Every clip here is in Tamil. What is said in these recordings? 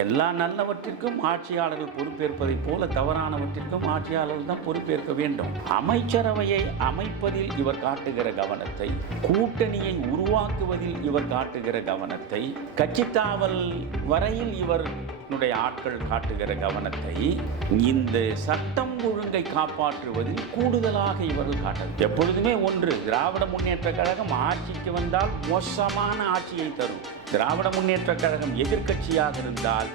எல்லா நல்லவற்றிற்கும் ஆட்சியாளர்கள் பொறுப்பேற்பதைப் போல தவறானவற்றிற்கும் ஆட்சியாளர்கள் தான் பொறுப்பேற்க வேண்டும். அமைச்சரவையை அமைப்பதில் இவர் காட்டுகிற கவனத்தை, கூட்டணியை உருவாக்குவதில் இவர் காட்டுகிற கவனத்தை, கட்சித்தாவல் வரையில் இவருடைய ஆட்கள் காட்டுகிற கவனத்தை, இந்த சட்டம் ஒழுங்கை காப்பாற்றுவதில் கூடுதலாக இவர்கள் காட்டுது. எப்பொழுதுமே ஒன்று, திராவிட முன்னேற்ற கழகம் ஆட்சிக்கு வந்தால் மோசமான ஆட்சியை தரும். திராவிட முன்னேற்ற கழகம் எதிர்க்கட்சியாக இருந்தால்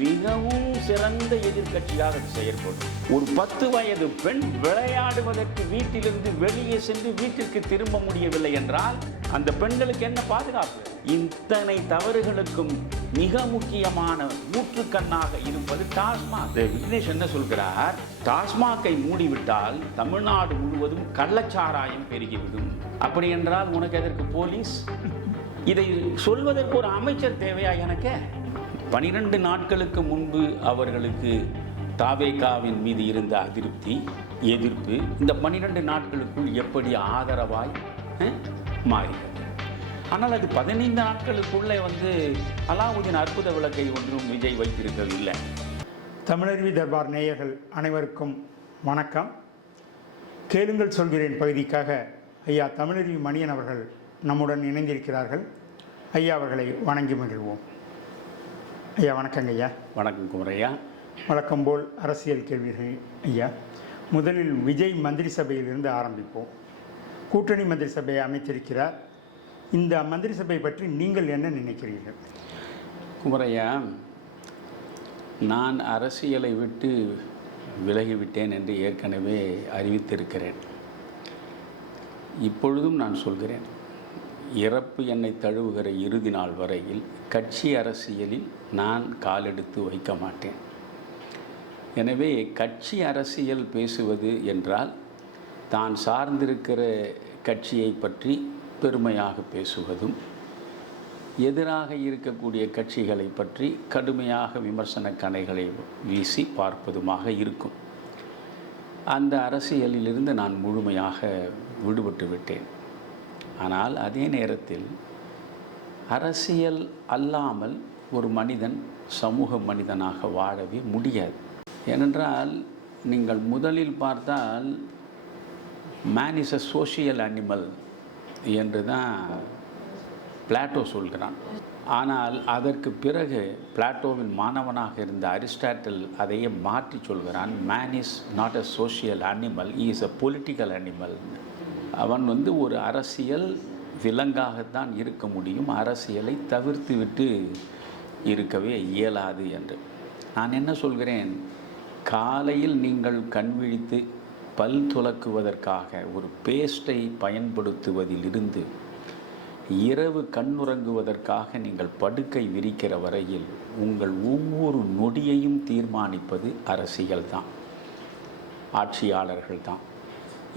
மிகவும் சிறந்த எதிர்க்கட்சியாக செயல்படும். ஒரு 10 வயது பெண் விளையாடுவதற்கு வீட்டிலிருந்து வெளியே சென்று வீட்டிற்கு திரும்ப முடியவில்லை என்றால் அந்த பெண்களுக்கு என்ன பாதுகாப்பு? இத்தனை தவறுகளுக்கும் மிக முக்கியமான ஊற்றுக்கண்ணாக இருப்பது டாஸ்மாக். விக்னேஷ் என்ன சொல்கிறார்? டாஸ்மாகை மூடிவிட்டால் தமிழ்நாடு முழுவதும் கள்ளச்சாராயம் பெருகிவிடும். அப்படி என்றால் உனக்கு எதற்கு போலீஸ்? இதை சொல்வதற்கு ஒரு அமைச்சர் தேவையா? எனக்கு 12 நாட்களுக்கு முன்பு அவர்களுக்கு தாவேகாவின் மீது இருந்த அதிருப்தி, எதிர்ப்பு இந்த 12 நாட்களுக்குள் எப்படி ஆதரவாய் மாறியது. ஆனால் அது 15 நாட்களுக்குள்ளே அலாவுதீன் அற்புத விளக்கை ஒன்றும் விஜய் வைத்திருக்கவில்லை. தமிழருவி தர்பார் நேயர்கள் அனைவருக்கும் வணக்கம். கேளுங்கள் சொல்கிறேன் பகுதிக்காக ஐயா தமிழருவி மணியன் அவர்கள் நம்முடன் இணைந்திருக்கிறார்கள். ஐயா அவர்களை வணங்கி மகிழ்வோம். ஐயா வணக்கங்க ஐயா. வணக்கம் குமரையா. வழக்கம் போல் அரசியல் கேள்விகள் ஐயா. முதலில் விஜய் மந்திரி சபையிலிருந்து ஆரம்பிப்போம். கூட்டணி மந்திரி சபையை அமைத்திருக்கிறார். இந்த மந்திரி சபை பற்றி நீங்கள் என்ன நினைக்கிறீர்கள்? குமரையா, நான் அரசியலை விட்டு விலகிவிட்டேன் என்று ஏற்கனவே அறிவித்திருக்கிறேன். இப்பொழுதும் நான் சொல்கிறேன், இறப்பு என்னை தழுவுகிற இறுதி நாள் வரையில் கட்சி அரசியலில் நான் காலெடுத்து வைக்க மாட்டேன். எனவே கட்சி அரசியல் பேசுவது என்றால் தான் சார்ந்திருக்கிற கட்சியை பற்றி பெருமையாக பேசுவதும், எதிராக இருக்கக்கூடிய கட்சிகளை பற்றி கடுமையாக விமர்சன கணைகளை வீசி பார்ப்பதுமாக இருக்கும். அந்த அரசியலிலிருந்து நான் முழுமையாக விடுபட்டு விட்டேன். ஆனால் அதே நேரத்தில் அரசியல் அல்லாமல் ஒரு மனிதன் சமூக மனிதனாக வாழவே முடியாது. ஏனென்றால் நீங்கள் முதலில் பார்த்தால் man is a social animal என்று தான் பிளாட்டோ சொல்கிறான். ஆனால் அதற்கு பிறகு பிளாட்டோவின் மாணவனாக இருந்த அரிஸ்டாட்டில் அதையே மாற்றி சொல்கிறான். Man is not a social animal, he is a political animal. அவன் ஒரு அரசியல் விலங்காகத்தான் இருக்க முடியும், அரசியலை தவிர்த்து விட்டு இருக்கவே இயலாது என்று. நான் என்ன சொல்கிறேன், காலையில் நீங்கள் கண் விழித்து பல் துலக்குவதற்காக ஒரு பேஸ்ட்டை பயன்படுத்துவதில் இருந்து இரவு கண்ணுறங்குவதற்காக நீங்கள் படுக்கை விரிக்கிற வரையில் உங்கள் ஒவ்வொரு நொடியையும் தீர்மானிப்பது அரசியல் தான், ஆட்சியாளர்கள் தான்.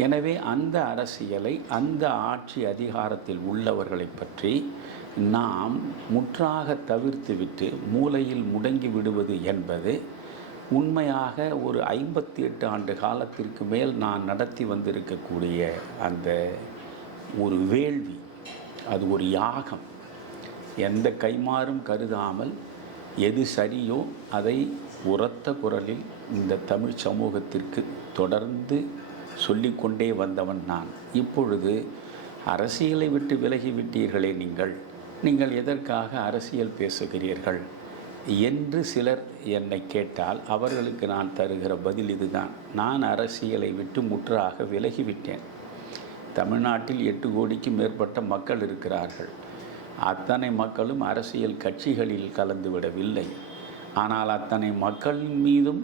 எனவே அந்த அரசியலை, அந்த ஆட்சி அதிகாரத்தில் உள்ளவர்களை பற்றி நாம் முற்றாக தவிர்த்துவிட்டு மூலையில் முடங்கி விடுவது என்பது உண்மையாக ஒரு 58 ஆண்டு காலத்திற்கு மேல் நான் நடத்தி வந்திருக்கக்கூடிய அந்த ஒரு வேள்வி, அது ஒரு யாகம். எந்த கைமாறும் கருதாமல் எது சரியோ அதை உரத்த குரலில் இந்த தமிழ் சமூகத்திற்கு தொடர்ந்து சொல்லிக்கொண்டே வந்தவன் நான். இப்பொழுது அரசியலை விட்டு விலகிவிட்டீர்களே நீங்கள் எதற்காக அரசியல் பேசுகிறீர்கள் என்று சிலர் என்னை கேட்டால் அவர்களுக்கு நான் தருகிற பதில் இதுதான். நான் அரசியலை விட்டு முற்றாக விலகிவிட்டேன். தமிழ்நாட்டில் 8 கோடிக்கும் மேற்பட்ட மக்கள் இருக்கிறார்கள். அத்தனை மக்களும் அரசியல் கட்சிகளில் கலந்துவிடவில்லை. ஆனால் அத்தனை மக்களின் மீதும்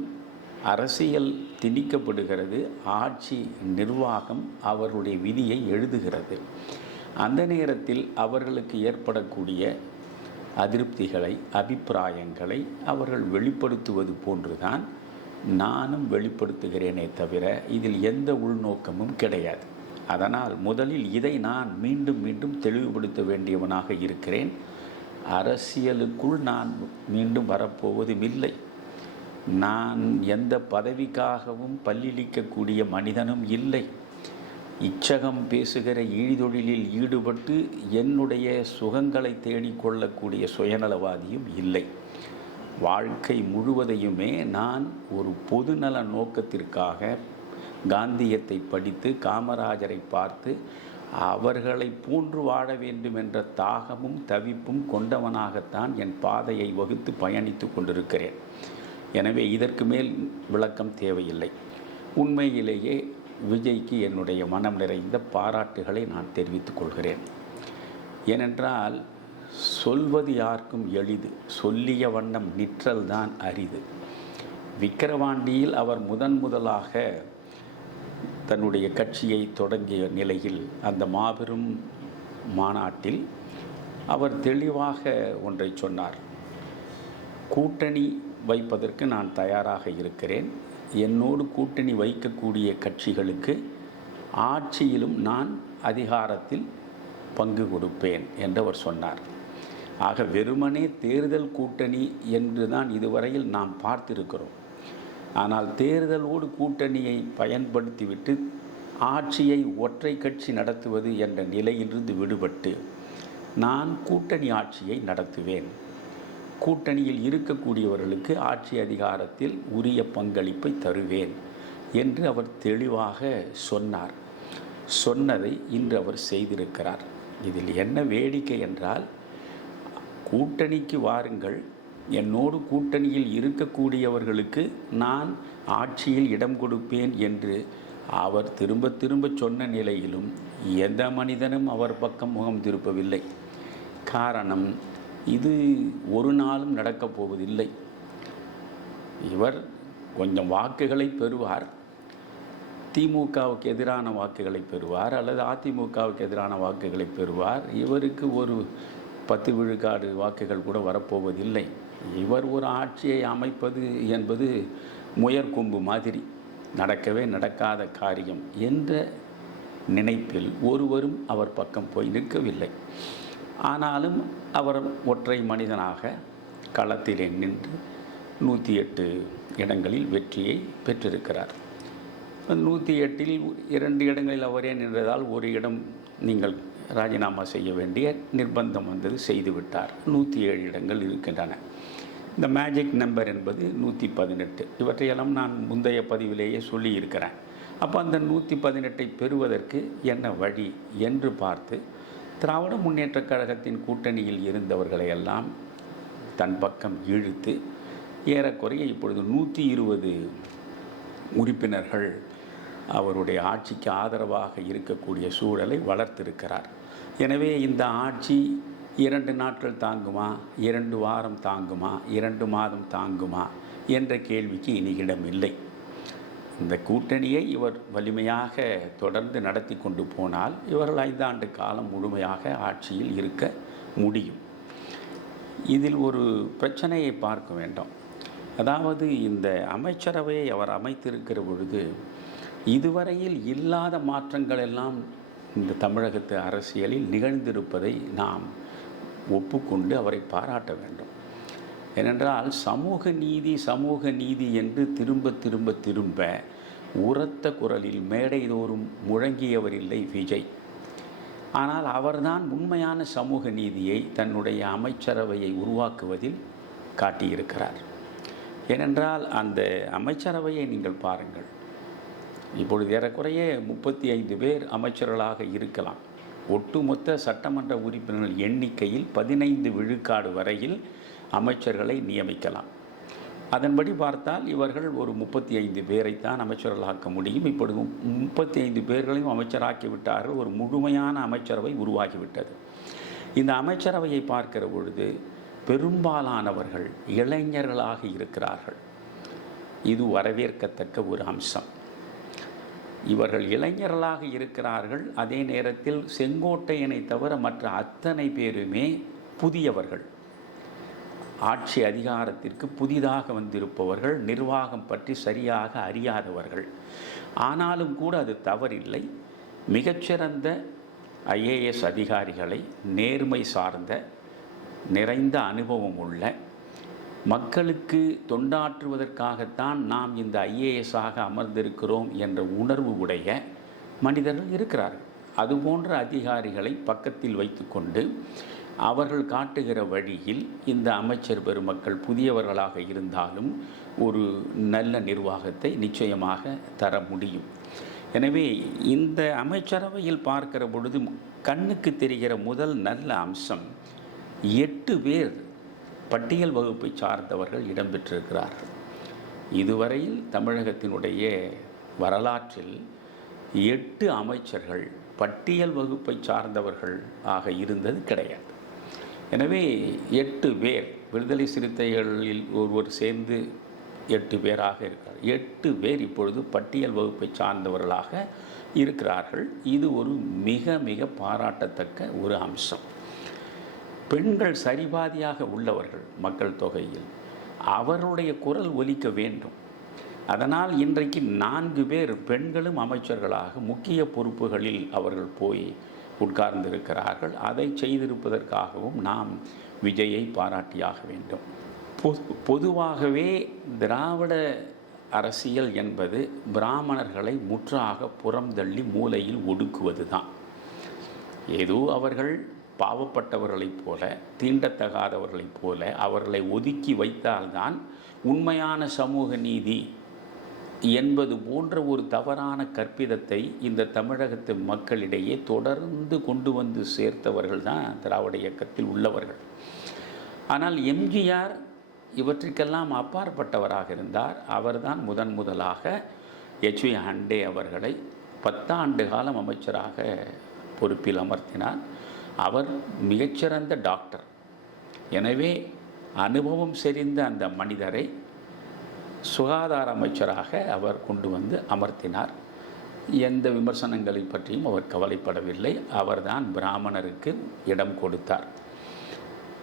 அரசியல் திணிக்கப்படுகிறது. ஆட்சி நிர்வாகம் அவர்களுடைய விதியை எழுதுகிறது. அந்த நேரத்தில் அவர்களுக்கு ஏற்படக்கூடிய அதிருப்திகளை, அபிப்பிராயங்களை அவர்கள் வெளிப்படுத்துவது போன்றுதான் நானும் வெளிப்படுத்துகிறேனே தவிர இதில் எந்த உள்நோக்கமும் கிடையாது. அதனால் முதலில் இதை நான் மீண்டும் மீண்டும் தெளிவுபடுத்த வேண்டியவனாக இருக்கிறேன். அரசியலுக்குள் நான் மீண்டும் வரப்போவதும் இல்லை. நான் எந்த பதவிக்காகவும் பல்லிழிக்கக்கூடிய மனிதனும் இல்லை. இச்சகம் பேசுகிற ஈழிதொழிலில் ஈடுபட்டு என்னுடைய சுகங்களை தேடிக்கொள்ளக்கூடிய சுயநலவாதியும் இல்லை. வாழ்க்கை முழுவதையுமே நான் ஒரு பொதுநல நோக்கத்திற்காக காந்தியத்தை படித்து காமராஜரை பார்த்து அவர்களை போன்று வாழ வேண்டும் என்ற தாகமும் தவிப்பும் கொண்டவனாகத்தான் என் பாதையை வகுத்து பயணித்து கொண்டிருக்கிறேன். எனவே இதற்கு மேல் விளக்கம் தேவையில்லை. உண்மையிலேயே விஜய்க்கு என்னுடைய மனம் நிறைந்த பாராட்டுகளை நான் தெரிவித்துக் கொள்கிறேன். ஏனென்றால் சொல்வது யாருக்கும் எளிது, சொல்லிய வண்ணம் நிற்றல் தான் அரிது. விக்கிரவாண்டியில் அவர் முதலாக தன்னுடைய கட்சியை தொடங்கிய நிலையில் அந்த மாபெரும் மாநாட்டில் அவர் தெளிவாக ஒன்றை சொன்னார். கூட்டணி வைப்பதற்கு நான் தயாராக இருக்கிறேன். என்னோடு கூட்டணி வைக்கக்கூடிய கட்சிகளுக்கு ஆட்சியிலும் நான் அதிகாரத்தில் பங்கு கொடுப்பேன் என்று அவர் சொன்னார். ஆக வெறுமனே தேர்தல் கூட்டணி என்று தான் இதுவரையில் நாம் பார்த்திருக்கிறோம். ஆனால் தேர்தலோடு கூட்டணியை பயன்படுத்திவிட்டு ஆட்சியை ஒற்றை கட்சி நடத்துவது என்ற நிலையிலிருந்து விடுபட்டு நான் கூட்டணி ஆட்சியை நடத்துவேன், கூட்டணியில் இருக்கக்கூடியவர்களுக்கு ஆட்சி அதிகாரத்தில் உரிய பங்களிப்பை தருவேன் என்று அவர் தெளிவாக சொன்னார். சொன்னதை இன்று அவர் செய்திருக்கிறார். இதில் என்ன வேடிக்கை என்றால், கூட்டணிக்கு வாருங்கள், என்னோடு கூட்டணியில் இருக்கக்கூடியவர்களுக்கு நான் ஆட்சியில் இடம் கொடுப்பேன் என்று அவர் திரும்ப திரும்ப சொன்ன நிலையிலும் எந்த மனிதனும் அவர் பக்கம் முகம் திருப்பவில்லை. காரணம், இது ஒரு நாளும் நடக்கப் போவதில்லை. இவர் கொஞ்சம் வாக்குகளை பெறுவார், திமுகவுக்கு எதிரான வாக்குகளை பெறுவார் அல்லது அதிமுகவுக்கு எதிரான வாக்குகளை பெறுவார். இவருக்கு ஒரு 10 விழுக்காடு வாக்குகள் கூட வரப்போவதில்லை. இவர் ஒரு ஆட்சியை அமைப்பது என்பது முயற்கொம்பு மாதிரி, நடக்கவே நடக்காத காரியம் என்ற நினைப்பில் ஒருவரும் அவர் பக்கம் போய் நிற்கவில்லை. ஆனாலும் அவர் ஒற்றை மனிதனாக களத்திலே நின்று 108 இடங்களில் வெற்றியை பெற்றிருக்கிறார். 108இல் 2 இடங்களில் அவரே நின்றதால் ஒரு இடம் நீங்கள் ராஜினாமா செய்ய வேண்டிய நிர்பந்தம் வந்தது, செய்துவிட்டார். 107 இடங்கள் இருக்கின்றன. இந்த மேஜிக் நம்பர் என்பது 118. இவற்றையெல்லாம் நான் முந்தைய பதிவிலேயே சொல்லியிருக்கிறேன். அப்போ அந்த 118ஐ பெறுவதற்கு என்ன வழி என்று பார்த்து திராவிட முன்னேற்றக் கழகத்தின் கூட்டணியில் இருந்தவர்களையெல்லாம் தன் பக்கம் இழுத்து ஏறக்குறைய இப்பொழுது 120 உறுப்பினர்கள் அவருடைய ஆட்சிக்கு ஆதரவாக இருக்கக்கூடிய சூழலை வளர்த்திருக்கிறார். எனவே இந்த ஆட்சி 2 நாட்கள் தாங்குமா, 2 வாரம் தாங்குமா, 2 மாதம் தாங்குமா என்ற கேள்விக்கு இனி இடமில்லை. இந்த கூட்டணியை இவர் வலிமையாக தொடர்ந்து நடத்தி கொண்டு போனால் இவர்கள் 5 ஆண்டு காலம் முழுமையாக ஆட்சியில் இருக்க முடியும். இதில் ஒரு பிரச்சனையை பார்க்க வேண்டும். அதாவது இந்த அமைச்சரவையை அவர் அமைத்திருக்கிற பொழுது இதுவரையில் இல்லாத மாற்றங்கள் எல்லாம் இந்த தமிழகத்து அரசியலில் நிகழ்ந்திருப்பதை நாம் ஒப்புக்கொண்டு அவரை பாராட்ட வேண்டும். ஏனென்றால் சமூக நீதி என்று திரும்ப உரத்த குரலில் மேடைதோறும் முழங்கியவர் இல்லை விஜய். ஆனால் அவர்தான் உண்மையான சமூக நீதியை தன்னுடைய அமைச்சரவையை உருவாக்குவதில் காட்டியிருக்கிறார். ஏனென்றால் அந்த அமைச்சரவையை நீங்கள் பாருங்கள். இப்பொழுது ஏறக்குறைய 35 பேர் அமைச்சர்களாக இருக்கலாம். ஒட்டுமொத்த சட்டமன்ற உறுப்பினர்கள் எண்ணிக்கையில் 15 விழுக்காடு வரையில் அமைச்சர்களை நியமிக்கலாம். அதன்படி பார்த்தால் இவர்கள் ஒரு 35 பேரைத்தான் அமைச்சர்களாக்க முடியும். இப்பொழுது 35 பேர்களையும் அமைச்சராக்கிவிட்டார்கள். ஒரு முழுமையான அமைச்சரவை உருவாகிவிட்டது. இந்த அமைச்சரவையை பார்க்கிற பொழுது பெரும்பாலானவர்கள் இளைஞர்களாக இருக்கிறார்கள். இது வரவேற்கத்தக்க ஒரு அம்சம். இவர்கள் இளைஞர்களாக இருக்கிறார்கள். அதே நேரத்தில் செங்கோட்டையனை தவிர மற்ற அத்தனை பேருமே புதியவர்கள், ஆட்சி அதிகாரத்திற்கு புதிதாக வந்திருப்பவர்கள், நிர்வாகம் பற்றி சரியாக அறியாதவர்கள். ஆனாலும் கூட அது தவறில்லை. மிகச்சிறந்த IAS அதிகாரிகளை, நேர்மை சார்ந்த நிறைந்த அனுபவம் உள்ள, மக்களுக்கு தொண்டாற்றுவதற்காகத்தான் நாம் இந்த IAS-ஆக அமர்ந்திருக்கிறோம் என்ற உணர்வு உடைய மனிதர்கள் இருக்கிறார்கள். அதுபோன்ற அதிகாரிகளை பக்கத்தில் வைத்துக்கொண்டு அவர்கள் காட்டுகிற வழியில் இந்த அமைச்சர் பெருமக்கள் புதியவர்களாக இருந்தாலும் ஒரு நல்ல நிர்வாகத்தை நிச்சயமாக தர முடியும். எனவே இந்த அமைச்சரவையில் பார்க்கிற பொழுது கண்ணுக்கு தெரிகிற முதல் நல்ல அம்சம் 8 பேர் பட்டியல் வகுப்பை சார்ந்தவர்கள் இடம்பெற்றிருக்கிறார்கள். இதுவரையில் தமிழகத்தினுடைய வரலாற்றில் 8 அமைச்சர்கள் பட்டியல் வகுப்பை சார்ந்தவர்கள் ஆக இருந்தது கிடையாது. எனவே 8 பேர் விடுதலை சிறுத்தைகளில் ஒருவர் சேர்ந்து 8 பேராக இருக்கிறார். 8 பேர் இப்பொழுது பட்டியல் வகுப்பை சார்ந்தவர்களாக இருக்கிறார்கள். இது ஒரு மிக மிக பாராட்டத்தக்க ஒரு அம்சம். பெண்கள் சரிபாதியாக உள்ளவர்கள் மக்கள் தொகையில், அவருடைய குரல் ஒலிக்க வேண்டும். அதனால் இன்றைக்கு 4 பேர் பெண்களும் அமைச்சர்களாக முக்கிய பொறுப்புகளில் அவர்கள் போய் உட்கார்ந்திருக்கிறார்கள். அதை செய்திருப்பதற்காகவும் நாம் விஜயை பாராட்டியாக வேண்டும். பொதுவாகவே திராவிட அரசியல் என்பது பிராமணர்களை முற்றாக புறம்தள்ளி மூலையில் ஒடுக்குவது தான். ஏதோ அவர்கள் பாவப்பட்டவர்களைப் போல, தீண்டத்தகாதவர்களைப் போல அவர்களை ஒதுக்கி வைத்தால்தான் உண்மையான சமூக நீதி என்பது போன்ற ஒரு தவறான கற்பிதத்தை இந்த தமிழகத்து மக்களிடையே தொடர்ந்து கொண்டு வந்து சேர்த்தவர்கள் தான் திராவிட இயக்கத்தில் உள்ளவர்கள். ஆனால் எம்ஜிஆர் இவற்றுக்கெல்லாம் அப்பாற்பட்டவராக இருந்தார். அவர்தான் முதலாக HV ஹண்டே அவர்களை 10 ஆண்டு காலம் அமைச்சராக பொறுப்பில் அமர்த்தினார். அவர் மிகச்சிறந்த டாக்டர். எனவே அனுபவம் செறிந்த அந்த மனிதரை சுகாதார அமைச்சராக அவர் கொண்டு வந்து அமர்த்தினார். எந்த விமர்சனங்களை பற்றியும் அவர் கவலைப்படவில்லை. அவர்தான் பிராமணருக்கு இடம் கொடுத்தார்.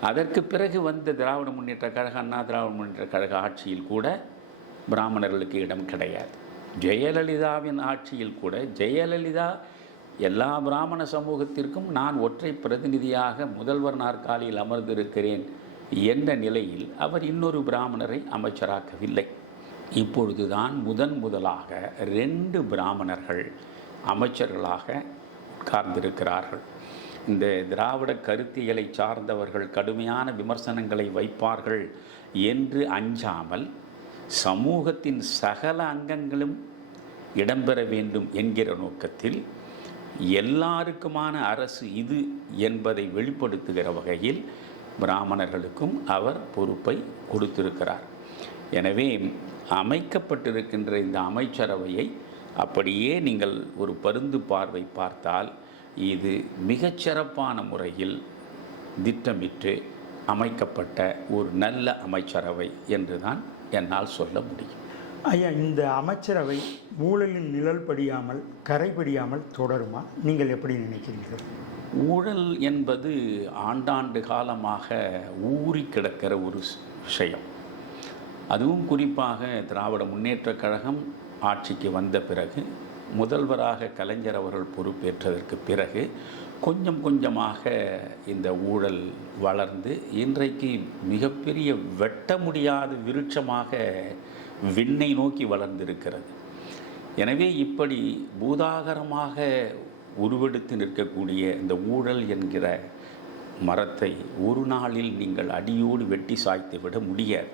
அதற்கு பிறகு வந்த திராவிட முன்னேற்ற கழக, அண்ணா திராவிட முன்னேற்ற கழக ஆட்சியில் கூட பிராமணர்களுக்கு இடம் கிடையாது. ஜெயலலிதாவின் ஆட்சியில் கூட ஜெயலலிதா எல்லா பிராமண சமூகத்திற்கும் நான் ஒற்றை பிரதிநிதியாக முதல்வர் நாற்காலியில் அமர்ந்திருக்கிறேன் என்ற நிலையில் அவர் இன்னொரு பிராமணரை அமைச்சராக்கவில்லை. இப்பொழுதுதான் முதலாக 2 பிராமணர்கள் அமைச்சர்களாக உட்கார்ந்திருக்கிறார்கள். இந்த திராவிட கருத்தியலை சார்ந்தவர்கள் கடுமையான விமர்சனங்களை வைப்பார்கள் என்று அஞ்சாமல் சமூகத்தின் சகல அங்கங்களும் இடம்பெற வேண்டும் என்கிற நோக்கத்தில் எல்லாருக்குமான அரசு இது என்பதை வெளிப்படுத்துகிற வகையில் பிராமணர்களுக்கும் அவர் பொறுப்பை கொடுத்திருக்கிறார். எனவே அமைக்கப்பட்டிருக்கின்ற இந்த அமைச்சரவையை அப்படியே நீங்கள் ஒரு பருந்து பார்வை பார்த்தால் இது மிகச்சிறப்பான முறையில் திட்டமிட்டு அமைக்கப்பட்ட ஒரு நல்ல அமைச்சரவை என்றுதான் என்னால் சொல்ல முடியும். ஐயா, இந்த அமைச்சரவை ஊழலின் நிழல் படியாமல் கரைபடியாமல் தொடருமா? நீங்கள் எப்படி நினைக்கிறீர்கள்? ஊழல் என்பது ஆண்டாண்டு காலமாக ஊறி கிடக்கிற ஒரு விஷயம். அதுவும் குறிப்பாக திராவிட முன்னேற்றக் கழகம் ஆட்சிக்கு வந்த பிறகு, முதல்வராக கலைஞர் அவர்கள் பொறுப்பேற்றதற்கு பிறகு கொஞ்சம் கொஞ்சமாக இந்த ஊழல் வளர்ந்து இன்றைக்கு மிகப்பெரிய வெட்ட முடியாத விருட்சமாக விண்ணை நோக்கி வளர்ந்திருக்கிறது. எனவே இப்படி பூதாகரமாக உருவெடுத்து நிற்கக்கூடிய இந்த ஊழல் என்கிற மரத்தை ஒரு நாளில் நீங்கள் அடியோடு வெட்டி சாய்த்து விட முடியாது.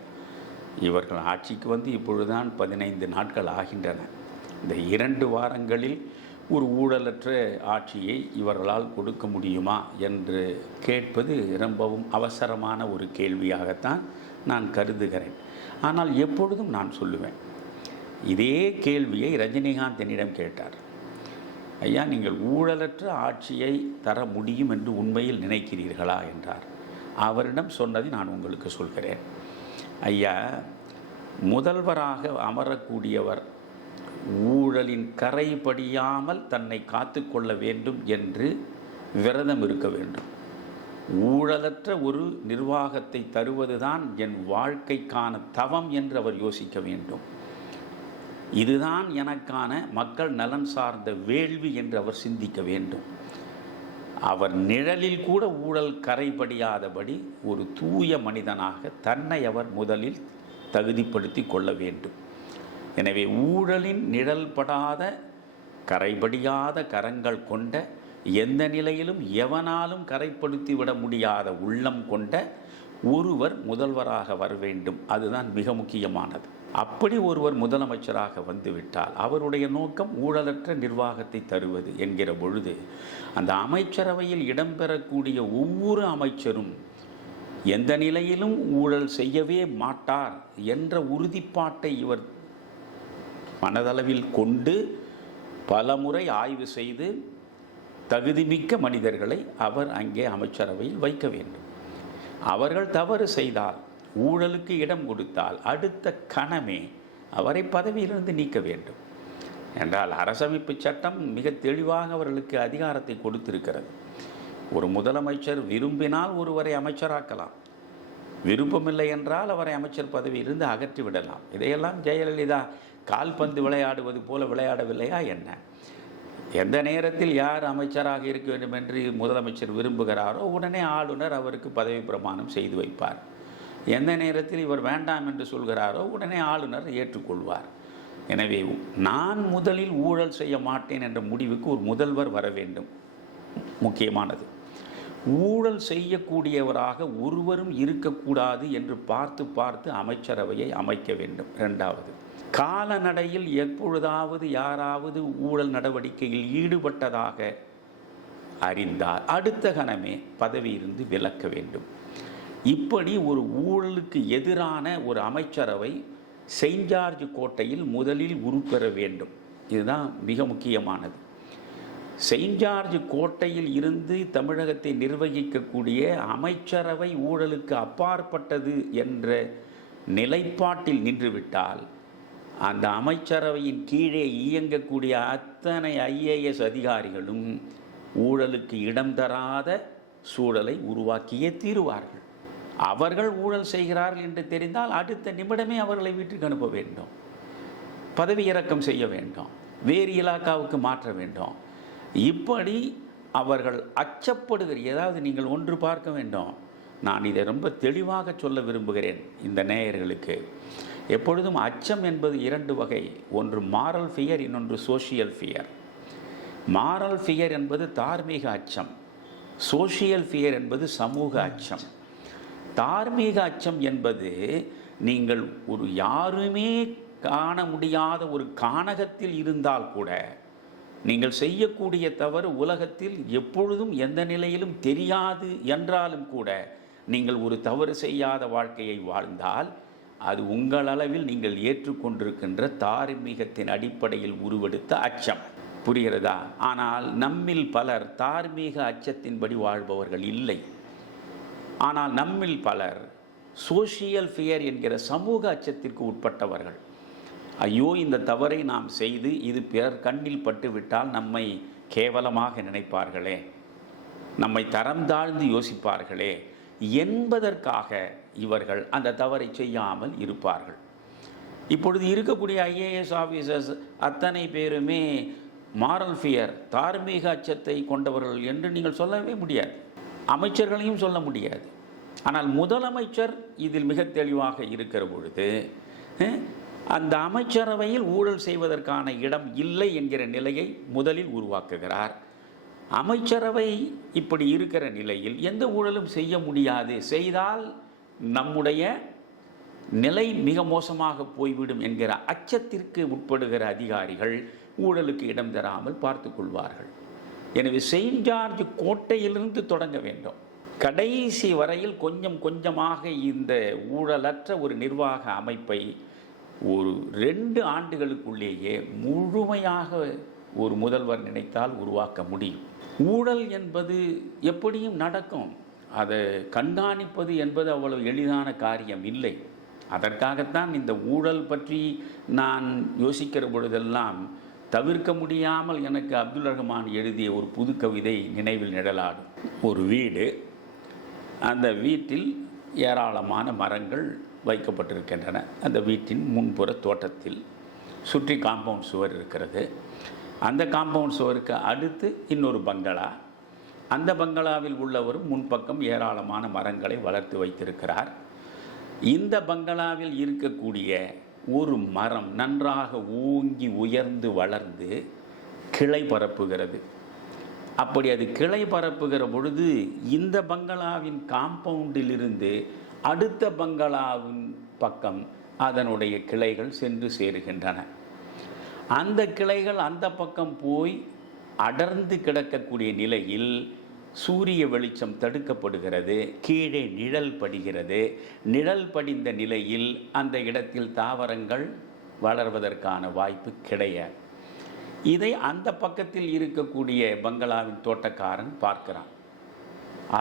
இவர்கள் ஆட்சிக்கு வந்து இப்பொழுதுதான் 15 நாட்கள் ஆகின்றன. இந்த 2 வாரங்களில் ஒரு ஊழலற்ற ஆட்சியை இவர்களால் கொடுக்க முடியுமா என்று கேட்பது ரொம்பவும் அவசரமான ஒரு கேள்வியாகத்தான் நான் கருதுகிறேன். ஆனால் எப்பொழுதும் நான் சொல்லுவேன், இதே கேள்வியை ரஜினிகாந்த் என்னிடம் கேட்டார். ஐயா, நீங்கள் ஊழலற்ற ஆட்சியை தர முடியும் என்று உண்மையில் நினைக்கிறீர்களா என்றார். அவரிடம் சொன்னதை நான் உங்களுக்கு சொல்கிறேன். ஐயா, முதல்வராக அமரக்கூடியவர் ஊழலின் கரை படியாமல் தன்னை காத்து கொள்ள வேண்டும் என்று விரதம் இருக்க வேண்டும். ஊழலற்ற ஒரு நிர்வாகத்தை தருவதுதான் என் வாழ்க்கைக்கான தவம் என்று அவர் யோசிக்க வேண்டும். இதுதான் எனக்கான மக்கள் நலன் சார்ந்த வேள்வி என்று அவர் சிந்திக்க வேண்டும். அவர் நிழலில் கூட ஊழல் கரைபடியாதபடி ஒரு தூய மனிதனாக தன்னை அவர் முதலில் தகுதிப்படுத்தி கொள்ள வேண்டும். எனவே ஊழலின் நிழல்படாத கரைபடியாத கரங்கள் கொண்ட எந்த நிலையிலும் எவனாலும் கரைப்படுத்தி விட முடியாத உள்ளம் கொண்ட ஒருவர் முதல்வராக வர வேண்டும். அதுதான் மிக முக்கியமானது. அப்படி ஒருவர் முதலமைச்சராக வந்துவிட்டால் அவருடைய நோக்கம் ஊழலற்ற நிர்வாகத்தை தருவது என்கிற பொழுது அந்த அமைச்சரவையில் இடம்பெறக்கூடிய ஒவ்வொரு அமைச்சரும் எந்த நிலையிலும் ஊழல் செய்யவே மாட்டார் என்ற உறுதிப்பாட்டை இவர் மனதளவில் கொண்டு பலமுறை ஆய்வு செய்து தகுதிமிக்க மனிதர்களை அவர் அங்கே அமைச்சரவையில் வைக்க வேண்டும். அவர்கள் தவறு செய்தால், ஊழலுக்கு இடம் கொடுத்தால் அடுத்த கணமே அவரை பதவியிலிருந்து நீக்க வேண்டும். என்றால் அரசமைப்பு சட்டம் மிக தெளிவாக அவர்களுக்கு அதிகாரத்தை கொடுத்திருக்கிறது. ஒரு முதலமைச்சர் விரும்பினால் ஒருவரை அமைச்சராக்கலாம், விருப்பமில்லை என்றால் அவரை அமைச்சர் பதவியிலிருந்து அகற்றிவிடலாம். இதையெல்லாம் ஜெயலலிதா கால்பந்து விளையாடுவது போல விளையாடவில்லையா என்ன? எந்த நேரத்தில் யார் அமைச்சராக இருக்க வேண்டும் என்று முதலமைச்சர் விரும்புகிறாரோ உடனே ஆளுநர் அவருக்கு பதவி பிரமாணம் செய்து வைப்பார். எந்த நேரத்தில் இவர் வேண்டாம் என்று சொல்கிறாரோ உடனே ஆளுநர் ஏற்றுக்கொள்வார். எனவே நான் முதலில் ஊழல் செய்ய மாட்டேன் என்ற முடிவுக்கு ஒரு முதல்வர் வர வேண்டும். முக்கியமானது, ஊழல் செய்யக்கூடியவராக ஒருவரும் இருக்கக்கூடாது என்று பார்த்து பார்த்து அமைச்சரவையை அமைக்க வேண்டும். இரண்டாவது, காலநடையில் எப்பொழுதாவது யாராவது ஊழல் நடவடிக்கையில் ஈடுபட்டதாக அறிந்தால் அடுத்த கணமே பதவியிலிருந்து விலக்க வேண்டும். இப்படி ஒரு ஊழலுக்கு எதிரான ஒரு அமைச்சரவை செயின்ட் ஜார்ஜ் கோட்டையில் முதலில் உருப்பெற வேண்டும். இதுதான் மிக முக்கியமானது. செயின்ட் ஜார்ஜ் கோட்டையில் இருந்து தமிழகத்தை நிர்வகிக்கக்கூடிய அமைச்சரவை ஊழலுக்கு அப்பாற்பட்டது என்ற நிலைப்பாட்டில் நின்றுவிட்டால் அந்த அமைச்சரவையின் கீழே இயங்கக்கூடிய அத்தனை ஐஏஎஸ் அதிகாரிகளும் ஊழலுக்கு இடம் தராத சூழலை உருவாக்கியே தீருவார்கள். அவர்கள் ஊழல் செய்கிறார்கள் என்று தெரிந்தால் அடுத்த நிமிடமே அவர்களை வீட்டுக்கு அனுப்ப வேண்டும், பதவி இறக்கம் செய்ய வேண்டும், வேறு இலாக்காவுக்கு மாற்ற வேண்டும். இப்படி அவர்கள் அச்சப்படுகிற, ஏதாவது நீங்கள் ஒன்று பார்க்க வேண்டும். நான் இதை ரொம்ப தெளிவாக சொல்ல விரும்புகிறேன் இந்த நேயர்களுக்கு. எப்பொழுதும் அச்சம் என்பது இரண்டு வகை. ஒன்று மாரல் ஃபியர், இன்னொன்று சோஷியல் ஃபியர். மாரல் ஃபியர் என்பது தார்மீக அச்சம், சோஷியல் ஃபியர் என்பது சமூக அச்சம். தார்மீக அச்சம் என்பது நீங்கள் ஒரு யாருமே காண முடியாத ஒரு கானகத்தில் இருந்தால் கூட நீங்கள் செய்யக்கூடிய தவறு உலகத்தில் எப்பொழுதும் எந்த நிலையிலும் தெரியாது என்றாலும் கூட நீங்கள் ஒரு தவறு செய்யாத வாழ்க்கையை வாழ்ந்தால் அது உங்கள் அளவில் நீங்கள் ஏற்றுக்கொண்டிருக்கின்ற தார்மீகத்தின் அடிப்படையில் உருவெடுத்த அச்சம். புரிகிறதா? ஆனால் நம்மில் பலர் தார்மீக அச்சத்தின்படி வாழ்பவர்கள் இல்லை. ஆனால் நம்மில் பலர் சோஷியல் ஃபியர் என்கிற சமூக அச்சத்திற்கு உட்பட்டவர்கள். ஐயோ, இந்த தவறை நாம் செய்து இது பிறர் கண்ணில் பட்டுவிட்டால் நம்மை கேவலமாக நினைப்பார்களே, நம்மை தரம் தாழ்ந்து யோசிப்பார்களே என்பதற்காக இவர்கள் அந்த தவறை செய்யாமல் இருப்பார்கள். இப்பொழுது இருக்கக்கூடிய ஐஏஎஸ் ஆஃபீஸர்ஸ் அத்தனை பேருமே மாரல் ஃபியர், தார்மீக அச்சத்தை கொண்டவர்கள் என்று நீங்கள் சொல்லவே முடியாது. அமைச்சர்களையும் சொல்ல முடியாது. ஆனால் முதலமைச்சர் இதில் மிக தெளிவாக இருக்கிற பொழுது அந்த அமைச்சரவையில் ஊழல் செய்வதற்கான இடம் இல்லை என்கிற நிலையை முதலில் உருவாக்குகிறார். அமைச்சரவை இப்படி இருக்கிற நிலையில் எந்த ஊழலும் செய்ய முடியாது, செய்தால் நம்முடைய நிலை மிக மோசமாக போய்விடும் என்கிற அச்சத்திற்கு உட்படுகிற அதிகாரிகள் ஊழலுக்கு இடம் தராமல் பார்த்து கொள்வார்கள். எனவே செயின்ட் ஜார்ஜ் கோட்டையிலிருந்து தொடங்க வேண்டும். கடைசி வரையில் கொஞ்சம் கொஞ்சமாக இந்த ஊழலற்ற ஒரு நிர்வாக அமைப்பை ஒரு 2 ஆண்டுகளுக்குள்ளேயே முழுமையாக ஒரு முதல்வர் நினைத்தால் உருவாக்க முடியும். ஊழல் என்பது எப்படியும் நடக்கும். அதை கண்காணிப்பது என்பது அவ்வளவு எளிதான காரியம் இல்லை. அதற்காகத்தான் இந்த ஊழல் பற்றி நான் யோசிக்கிற பொழுதெல்லாம் தவிர்க்க முடியாமல் எனக்கு அப்துல் ரஹ்மான் எழுதிய ஒரு புது கவிதை நினைவில் நிழலாடும். ஒரு வீடு, அந்த வீட்டில் ஏராளமான மரங்கள் வைக்கப்பட்டிருக்கின்றன. அந்த வீட்டின் முன்புற தோட்டத்தில் சுற்றி காம்பவுண்ட் சுவர் இருக்கிறது. அந்த காம்பவுண்ட் சுவருக்கு அடுத்து இன்னொரு பங்களா. அந்த பங்களாவில் உள்ளவரும் முன்பக்கம் ஏராளமான மரங்களை வளர்த்து வைத்திருக்கிறார். இந்த பங்களாவில் இருக்கக்கூடிய ஒரு மரம் நன்றாக ஓங்கி உயர்ந்து வளர்ந்து கிளை பரப்புகிறது. அப்படி அது கிளை பரப்புகிற பொழுது இந்த பங்களாவின் காம்பவுண்டில் இருந்து அடுத்த பங்களாவின் பக்கம் அதனுடைய கிளைகள் சென்று சேருகின்றன. அந்த கிளைகள் அந்த பக்கம் போய் அடர்ந்து கிடக்கக்கூடிய நிலையில் சூரிய வெளிச்சம் தடுக்கப்படுகிறது, கீழே நிழல் படுகிறது. நிழல் படிந்த நிலையில் அந்த இடத்தில் தாவரங்கள் வளர்வதற்கான வாய்ப்பு கிடையாது. இதை அந்த பக்கத்தில் இருக்கக்கூடிய பங்களாவின் தோட்டக்காரன் பார்க்கிறான்.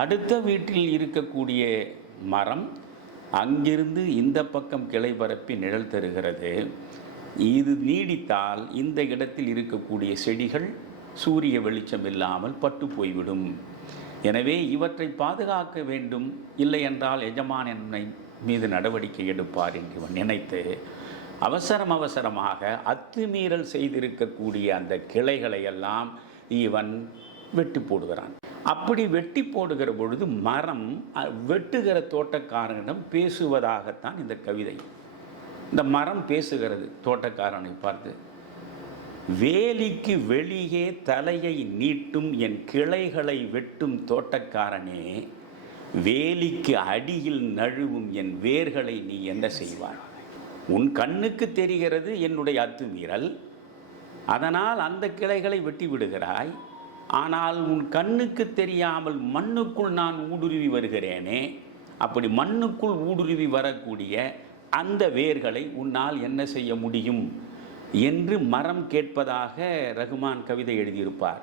அடுத்த வீட்டில் இருக்கக்கூடிய மரம் அங்கிருந்து இந்த பக்கம் கிளை பரப்பி நிழல் தருகிறது. இது நீடித்தால் இந்த இடத்தில் இருக்கக்கூடிய செடிகள் சூரிய வெளிச்சம் இல்லாமல் பட்டு போய்விடும். எனவே இவற்றை பாதுகாக்க வேண்டும், இல்லை என்றால் எஜமான் என்னை மீது நடவடிக்கை எடுப்பார் என்று இவன் நினைத்து அவசரமாக அத்துமீறல் செய்திருக்கக்கூடிய அந்த கிளைகளை எல்லாம் இவன் வெட்டி போடுகிறான். அப்படி வெட்டி போடுகிற பொழுது மரம் வெட்டுகிற தோட்டக்காரனிடம் பேசுவதாகத்தான் இந்த கவிதை. இந்த மரம் பேசுகிறது தோட்டக்காரனை பார்த்து, வேலிக்கு வெளியே தலையை நீட்டும் என் கிளைகளை வெட்டும் தோட்டக்காரனே, வேலிக்கு அடியில் நழுவும் என் வேர்களை நீ என்ன செய்வாய்? உன் கண்ணுக்கு தெரிகிறது என்னுடைய அத்துமீறல், அதனால் அந்த கிளைகளை வெட்டி விடுகிறாய். ஆனால் உன் கண்ணுக்கு தெரியாமல் மண்ணுக்குள் நான் ஊடுருவி வருகிறேனே, அப்படி மண்ணுக்குள் ஊடுருவி வரக்கூடிய அந்த வேர்களை உன்னால் என்ன செய்ய முடியும் என்று மரம் கேட்பதாக ரகுமான் கவிதை எழுதியிருப்பார்.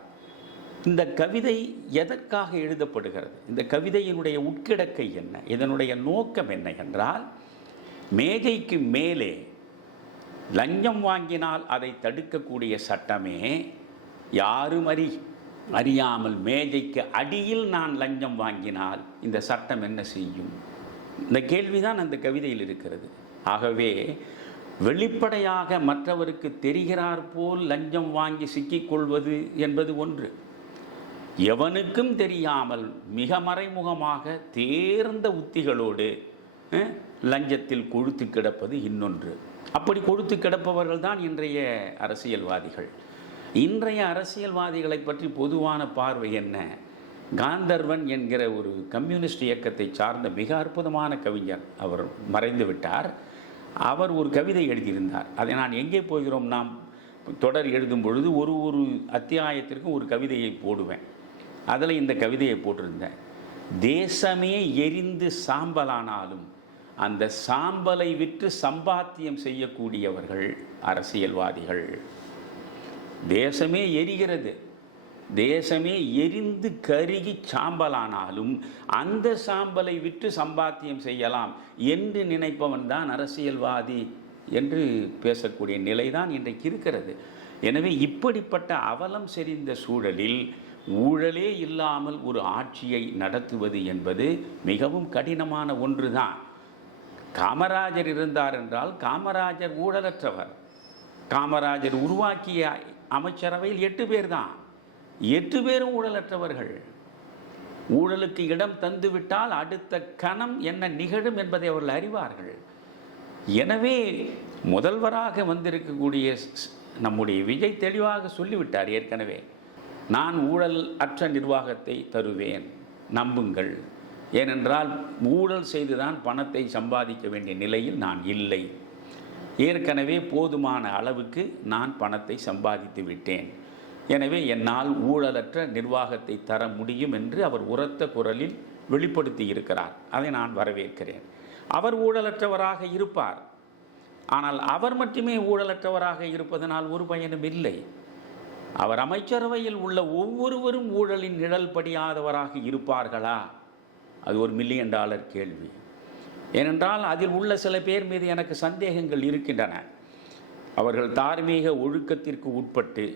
இந்த கவிதை எதற்காக எழுதப்படுகிறது? இந்த கவிதையினுடைய உட்கிடக்கை என்ன? இதனுடைய நோக்கம் என்ன என்றால், மேஜைக்கு மேலே லஞ்சம் வாங்கினால் அதை தடுக்கக்கூடிய சட்டமே யாரும் அறியாமல் மேஜைக்கு அடியில் நான் லஞ்சம் வாங்கினால் இந்த சட்டம் என்ன செய்யும்? இந்த கேள்விதான் அந்த கவிதையில் இருக்கிறது. ஆகவே வெளிப்படையாக மற்றவருக்கு தெரிகிறார் போல் லஞ்சம் வாங்கி சிக்கிக்கொள்வது என்பது ஒன்று, எவனுக்கும் தெரியாமல் மிக மறைமுகமாக தேர்ந்த உத்திகளோடு லஞ்சத்தில் கொழுத்து கிடப்பது இன்னொன்று. அப்படி கொழுத்து கிடப்பவர்கள் தான் இன்றைய அரசியல்வாதிகள். இன்றைய அரசியல்வாதிகளை பற்றி பொதுவான பார்வை என்ன? காந்தர்வன் என்கிற ஒரு கம்யூனிஸ்ட் இயக்கத்தை சார்ந்த மிக அற்புதமான கவிஞர், அவர் மறைந்து விட்டார். அவர் ஒரு கவிதை எழுதியிருந்தார். அதை நான் எங்கே போகிறோம், நாம் தொடர் எழுதும் பொழுது ஒரு அத்தியாயத்திற்கும் ஒரு கவிதையை போடுவேன். அதில் இந்த கவிதையை போட்டிருந்தேன். தேசமே எரிந்து சாம்பலானாலும் அந்த சாம்பலை விற்று சம்பாத்தியம் செய்யக்கூடியவர்கள் அரசியல்வாதிகள். தேசமே எரிகிறது, தேசமே எரிந்து கருகி சாம்பலானாலும் அந்த சாம்பலை விற்று சம்பாத்தியம் செய்யலாம் என்று நினைப்பவன் தான் அரசியல்வாதி என்று பேசக்கூடிய நிலைதான் இன்றைக்கு இருக்கிறது. எனவே இப்படிப்பட்ட அவலம் செறிந்த சூழலில் ஊழலே இல்லாமல் ஒரு ஆட்சியை நடத்துவது என்பது மிகவும் கடினமான ஒன்றுதான். காமராஜர் இருந்தார் என்றால் காமராஜர் ஊழலற்றவர். காமராஜர் உருவாக்கிய அமைச்சரவையில் 8 பேர் தான், 8 பேரும் ஊழலற்றவர்கள். ஊழலுக்கு இடம் தந்துவிட்டால் அடுத்த கணம் என்ன நிகழும் என்பதை அவர்கள் அறிவார்கள். எனவே முதல்வராக வந்திருக்கக்கூடிய நம்முடைய விஜய் தெளிவாக சொல்லிவிட்டார் ஏற்கனவே, நான் ஊழல் அற்ற நிர்வாகத்தை தருவேன், நம்புங்கள். ஏனென்றால் ஊழல் செய்துதான் பணத்தை சம்பாதிக்க வேண்டிய நிலையில் நான் இல்லை. ஏற்கனவே போதுமான அளவுக்கு நான் பணத்தை சம்பாதித்து விட்டேன். எனவே என்னால் ஊழலற்ற நிர்வாகத்தை தர முடியும் என்று அவர் உரத்த குரலில் வெளிப்படுத்தி இருக்கிறார். அதை நான் வரவேற்கிறேன். அவர் ஊழலற்றவராக இருப்பார். ஆனால் அவர் மட்டுமே ஊழலற்றவராக இருப்பதனால் ஒரு பயனும் இல்லை. அவர் அமைச்சரவையில் உள்ள ஒவ்வொருவரும் ஊழலின் நிழல் படியாதவராக இருப்பார்களா? அது $1 மில்லியன் கேள்வி. ஏனென்றால் அதில் உள்ள சில பேர் மீது எனக்கு சந்தேகங்கள் இருக்கின்றன. அவர்கள் தார்மீக ஒழுக்கத்திற்கு உட்பட்டு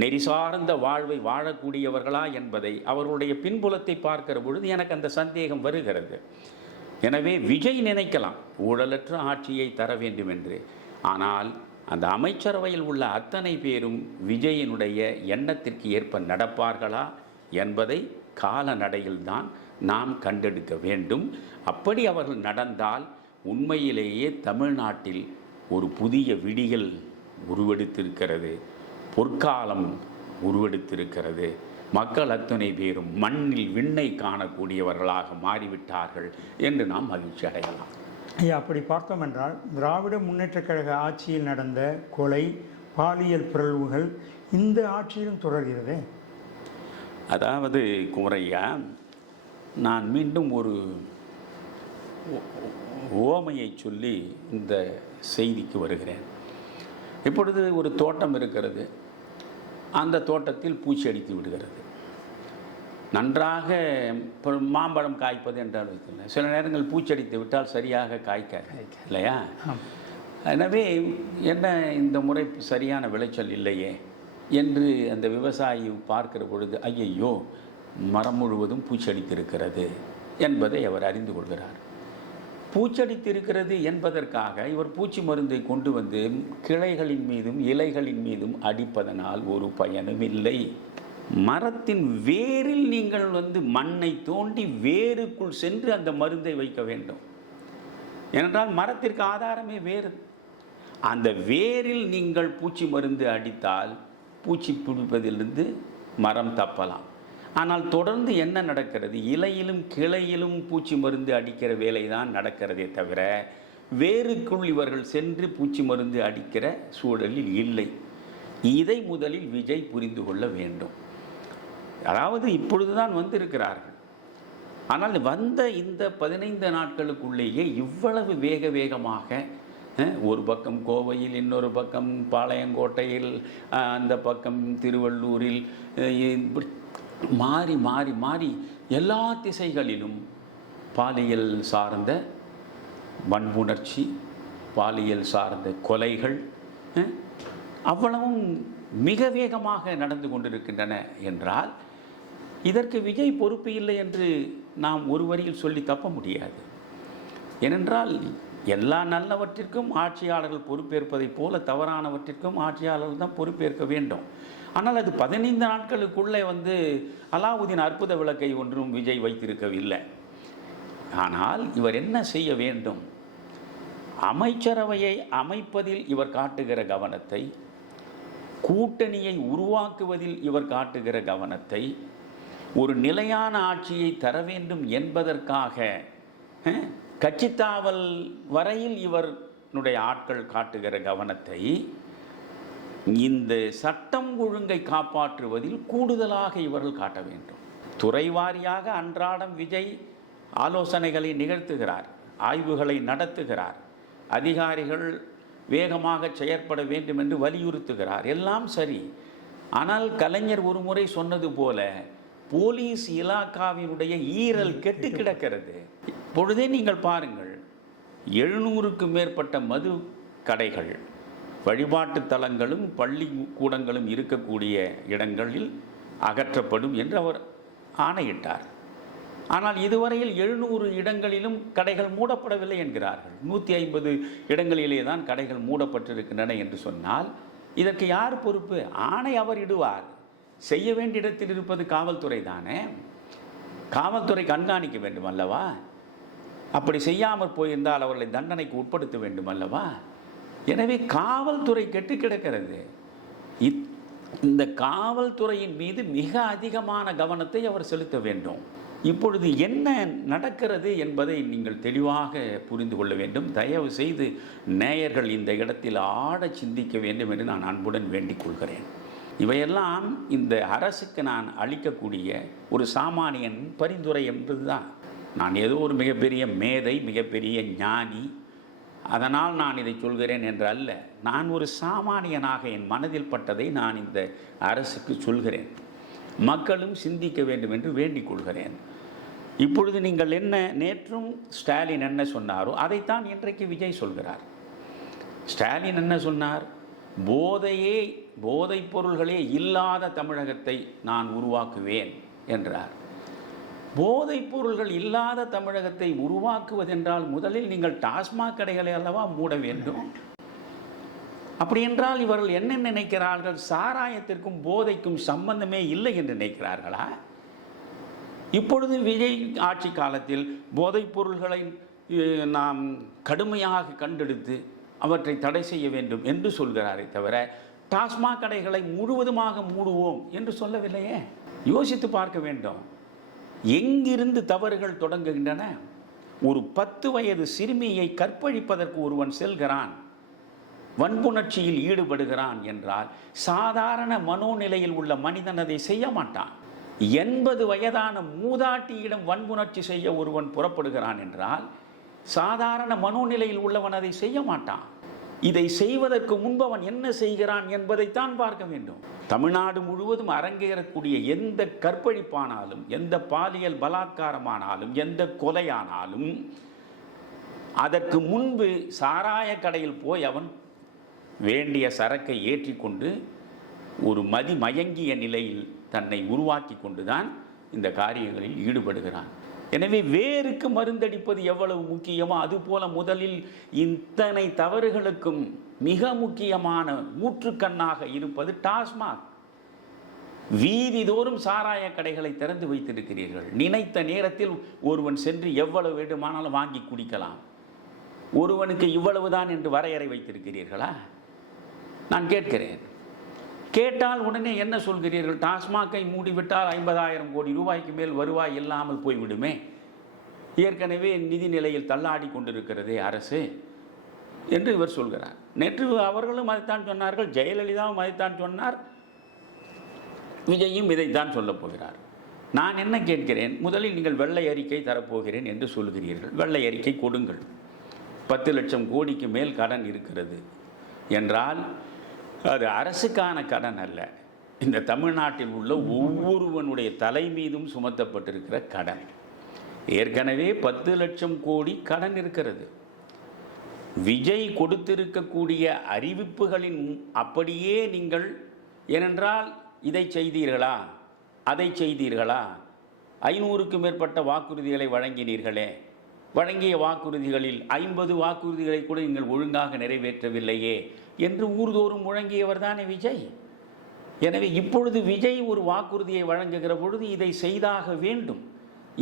நெறிசார்ந்த வாழ்வை வாழக்கூடியவர்களா என்பதை அவர்களுடைய பின்புலத்தை பார்க்கிற பொழுது எனக்கு அந்த சந்தேகம் வருகிறது. எனவே விஜய் நினைக்கலாம் ஊழலற்ற ஆட்சியை தர வேண்டும் என்று. ஆனால் அந்த அமைச்சரவையில் உள்ள அத்தனை பேரும் விஜயினுடைய எண்ணத்திற்கு ஏற்ப நடப்பார்களா என்பதை காலநடையில்தான் நாம் கண்டெடுக்க வேண்டும். அப்படி அவர்கள் நடந்தால் உண்மையிலேயே தமிழ்நாட்டில் ஒரு புதிய விடியல் உருவெடுத்திருக்கிறது. பொற்காலம் உருவெடுத்திருக்கிறது. மக்கள் அத்தனை பேரும் மண்ணில் விண்ணை காணக்கூடியவர்களாக மாறிவிட்டார்கள் என்று நாம் மகிழ்ச்சி அடையலாம். ஐயா, அப்படி பார்த்தோம் என்றால் திராவிட முன்னேற்றக் கழக ஆட்சியில் நடந்த கொலை, பாலியல் பிறழ்வுகள் இந்த ஆட்சியிலும் தொடர்கிறதே. அதாவது குமரையா, நான் மீண்டும் ஒரு ஓமையை சொல்லி இந்த செய்திக்கு வருகிறேன். இப்பொழுது ஒரு தோட்டம் இருக்கிறது. அந்த தோட்டத்தில் பூச்சி அடித்து விடுகிறது. நன்றாக மாம்பழம் காய்ப்பது என்றால் வைக்கல, சில நேரங்கள் பூச்சடித்து விட்டால் சரியாக காய்க்காது இல்லையா? எனவே என்ன இந்த முறை சரியான விளைச்சல் இல்லையே என்று அந்த விவசாயி பார்க்கிற பொழுது, ஐயையோ மரம் முழுவதும் பூச்சடித்திருக்கிறது என்பதை அவர் அறிந்து கொள்கிறார். பூச்சடித்திருக்கிறது என்பதற்காக இவர் பூச்சி மருந்தை கொண்டு வந்து கிளைகளின் மீதும் இலைகளின் மீதும் அடிப்பதனால் ஒரு பயனும் இல்லை. மரத்தின் வேரில் நீங்கள் மண்ணை தோண்டி வேருக்குள் சென்று அந்த மருந்தை வைக்க வேண்டும். ஏனென்றால் மரத்திற்கு ஆதாரமே வேறு. அந்த வேரில் நீங்கள் பூச்சி மருந்து அடித்தால் பூச்சி பிடிப்பதிலிருந்து மரம் தப்பலாம். ஆனால் தொடர்ந்து என்ன நடக்கிறது? இலையிலும் கிளையிலும் பூச்சி மருந்து அடிக்கிற வேலை தான் நடக்கிறதே தவிர வேருக்குள் இவர்கள் சென்று பூச்சி மருந்து அடிக்கிற சூழலில் இல்லை. இதை முதலில் விஜய் புரிந்து கொள்ள வேண்டும். அதாவது இப்பொழுதுதான் வந்திருக்கிறார்கள். ஆனால் வந்த இந்த 15 நாட்களுக்குள்ளேயே இவ்வளவு வேகமாக ஒரு பக்கம் கோவையில், இன்னொரு பக்கம் பாளையங்கோட்டையில், அந்த பக்கம் திருவள்ளூரில் மாறி மாறி மாறி எல்லா திசைகளிலும் பாலியல் சார்ந்த வன்புணர்ச்சி, பாலியல் சார்ந்த கொலைகள் அவ்வளவும் மிக வேகமாக நடந்து கொண்டிருக்கின்றன என்றால் இதற்கு விஜய் பொறுப்பு இல்லை என்று நாம் ஒரு வரியில் சொல்லி தப்ப முடியாது. ஏனென்றால் எல்லா நல்லவற்றிற்கும் ஆட்சியாளர்கள் பொறுப்பேற்பதைப் போல தவறானவற்றிற்கும் ஆட்சியாளர்கள் தான் பொறுப்பேற்க வேண்டும். ஆனால் அது 15 நாட்களுக்குள்ளே அலாவுதீன் அற்புத விளக்கை ஒன்றும் விஜய் வைத்திருக்கவில்லை. ஆனால் இவர் என்ன செய்ய வேண்டும்? அமைச்சரவையை அமைப்பதில் இவர் காட்டுகிற கவனத்தை, கூட்டணியை உருவாக்குவதில் இவர் காட்டுகிற கவனத்தை, ஒரு நிலையான ஆட்சியை தர வேண்டும் என்பதற்காக கட்சித்தாவல் வரையில் இவருடைய ஆட்கள் காட்டுகிற கவனத்தை இந்த சட்டம் ஒழுங்கை காப்பாற்றுவதில் கூடுதலாக இவர்கள் காட்ட வேண்டும். துறை வாரியாக அன்றாடம் விஜய் ஆலோசனைகளை நிகழ்த்துகிறார், ஆய்வுகளை நடத்துகிறார், அதிகாரிகள் வேகமாக செயற்பட வேண்டும் என்று வலியுறுத்துகிறார். எல்லாம் சரி. ஆனால் கலைஞர் ஒரு முறை சொன்னது போல போலீஸ் இலாக்காவினுடைய ஈரல் கெட்டு கிடக்கிறது. இப்பொழுதே நீங்கள் பாருங்கள், 700க்கும் மேற்பட்ட மது கடைகள், வழிபாட்டு தலங்களும் பள்ளி கூடங்களும் இருக்கக்கூடிய இடங்களில் அகற்றப்படும் என்று அவர் ஆணையிட்டார். ஆனால் இதுவரையில் 700 இடங்களிலும் கடைகள் மூடப்படவில்லை என்கிறார்கள். 150 இடங்களிலே தான் கடைகள் மூடப்பட்டிருக்கின்றன என்று சொன்னால் இதற்கு யார் பொறுப்பு? ஆணை அவர் இடுவார். செய்ய வேண்டிய இடத்தில் இருப்பது காவல்துறை தானே. காவல்துறை கண்காணிக்க வேண்டும் அல்லவா? அப்படி செய்யாமல் போயிருந்தால் அவர்களை தண்டனைக்கு உட்படுத்த வேண்டும் அல்லவா? எனவே காவல்துறை கெட்டு கிடக்கிறது. இந்த காவல்துறையின் மீது மிக அதிகமான கவனத்தை அவர் செலுத்த வேண்டும். இப்பொழுது என்ன நடக்கிறது என்பதை நீங்கள் தெளிவாக புரிந்து கொள்ள வேண்டும். தயவு செய்து நேயர்கள் இந்த இடத்தில் ஆட சிந்திக்க வேண்டும் என்று நான் அன்புடன் வேண்டிக் கொள்கிறேன். இவையெல்லாம் இந்த அரசுக்கு நான் அளிக்கக்கூடிய ஒரு சாமானியன் பரிந்துரை என்பதுதான். நான் ஏதோ ஒரு மிகப்பெரிய மேதை, மிகப்பெரிய ஞானி, அதனால் நான் இதை சொல்கிறேன் என்று அல்ல. நான் ஒரு சாமானியனாக என் மனதில் பட்டதை நான் இந்த அரசுக்கு சொல்கிறேன். மக்களும் சிந்திக்க வேண்டும் என்று வேண்டிக் கொள்கிறேன். இப்பொழுது நீங்கள் என்ன, நேற்றும் ஸ்டாலின் என்ன சொன்னாரோ அதைத்தான் இன்றைக்கு விஜய் சொல்கிறார். ஸ்டாலின் என்ன சொன்னார்? போதைப் பொருள்களே இல்லாத தமிழகத்தை நான் உருவாக்குவேன் என்றார். போதைப் பொருள்கள் இல்லாத தமிழகத்தை உருவாக்குவதென்றால் முதலில் நீங்கள் டாஸ்மாக் கடைகளை அல்லவா மூட வேண்டும். அப்படி என்றால் இவர்கள் என்ன நினைக்கிறார்கள்? சாராயத்திற்கும் போதைக்கும் சம்பந்தமே இல்லை என்று நினைக்கிறார்களா? இப்பொழுது விஜய் ஆட்சி காலத்தில் போதைப் பொருள்களை நாம் கடுமையாக கண்டெடுத்து அவற்றை தடை செய்ய வேண்டும் என்று சொல்கிறாரே தவிர டாஸ்மாக் கடைகளை முழுவதுமாக மூடுவோம் என்று சொல்லவில்லையே. யோசித்து பார்க்க வேண்டும். எங்கிருந்து தவறுகள் தொடங்குகின்றன? ஒரு 10 வயது சிறுமியை கற்பழிப்பதற்கு ஒருவன் செல்கிறான், வன்புணர்ச்சியில் ஈடுபடுகிறான் என்றால் சாதாரண மனோநிலையில் உள்ள மனிதன் அதை செய்ய மாட்டான். 80 வயதான மூதாட்டியிடம் வன்புணர்ச்சி செய்ய ஒருவன் புறப்படுகிறான் என்றால் சாதாரண மனோநிலையில் உள்ளவன் அதை செய்ய மாட்டான். இதை செய்வதற்கு முன்பு அவன் என்ன செய்கிறான் என்பதைத்தான் பார்க்க வேண்டும். தமிழ்நாடு முழுவதும் அரங்கேறக்கூடிய எந்த கற்பழிப்பானாலும், எந்த பாலியல் பலாத்காரமானாலும், எந்த கொலையானாலும் அதற்கு முன்பு சாராய கடையில் போய் அவன் வேண்டிய சரக்கை ஏற்றிக்கொண்டு ஒரு மயங்கிய நிலையில் தன்னை உருவாக்கி கொண்டுதான் இந்த காரியங்களில் ஈடுபடுகிறான். எனவே வேருக்கு மருந்தடிப்பது எவ்வளவு முக்கியமோ அதுபோல முதலில் இத்தனை தவறுகளுக்கும் மிக முக்கியமான ஊற்றுக்கண்ணாக இருப்பது டாஸ்மாக். வீதிதோறும் சாராய கடைகளை திறந்து வைத்திருக்கிறீர்கள். நினைத்த நேரத்தில் ஒருவன் சென்று எவ்வளவு வேண்டுமானாலும் வாங்கி குடிக்கலாம். ஒருவனுக்கு இவ்வளவுதான் என்று வரையறை வைத்திருக்கிறீர்களா? நான் கேட்கிறேன். கேட்டால் உடனே என்ன சொல்கிறீர்கள்? டாஸ்மாகை மூடிவிட்டால் 50,000 கோடி ரூபாய்க்கு மேல் வருவாய் இல்லாமல் போய்விடுமே, ஏற்கனவே நிதி நிலையில் தள்ளாடி கொண்டிருக்கிறதே அரசு என்று இவர் சொல்கிறார். நேற்று அவர்களும் அதைத்தான் சொன்னார்கள், ஜெயலலிதாவும் அதைத்தான் சொன்னார், விஜயும் இதைத்தான் சொல்லப் போகிறார். நான் என்ன கேட்கிறேன், முதலில் நீங்கள் வெள்ளை அறிக்கை தரப்போகிறேன் என்று சொல்கிறீர்கள். வெள்ளை அறிக்கை கொடுங்கள். 10 லட்சம் கோடிக்கு மேல் கடன் இருக்கிறது என்றால் அது அரசுக்கான கடன் அல்ல, இந்த தமிழ்நாட்டில் உள்ள ஒவ்வொருவனுடைய தலை மீதும் சுமத்தப்பட்டிருக்கிற கடன். ஏற்கனவே 10 லட்சம் கோடி கடன் இருக்கிறது. விஜய் கொடுத்திருக்கக்கூடிய அறிவிப்புகளின் அப்படியே நீங்கள், ஏனென்றால் இதை செய்தீர்களா, அதை செய்தீர்களா, 500க்கு மேற்பட்ட வாக்குறுதிகளை வழங்கினீர்களே, வழங்கிய வாக்குறுதிகளில் 50 வாக்குறுதிகளை கூட நீங்கள் ஒழுங்காக நிறைவேற்றவில்லையே என்று ஊர்தோறும் முழங்கியவர் தானே விஜய். எனவே இப்பொழுது விஜய் ஒரு வாக்குறுதியை வழங்குகிற பொழுது இதை செய்தாக வேண்டும்.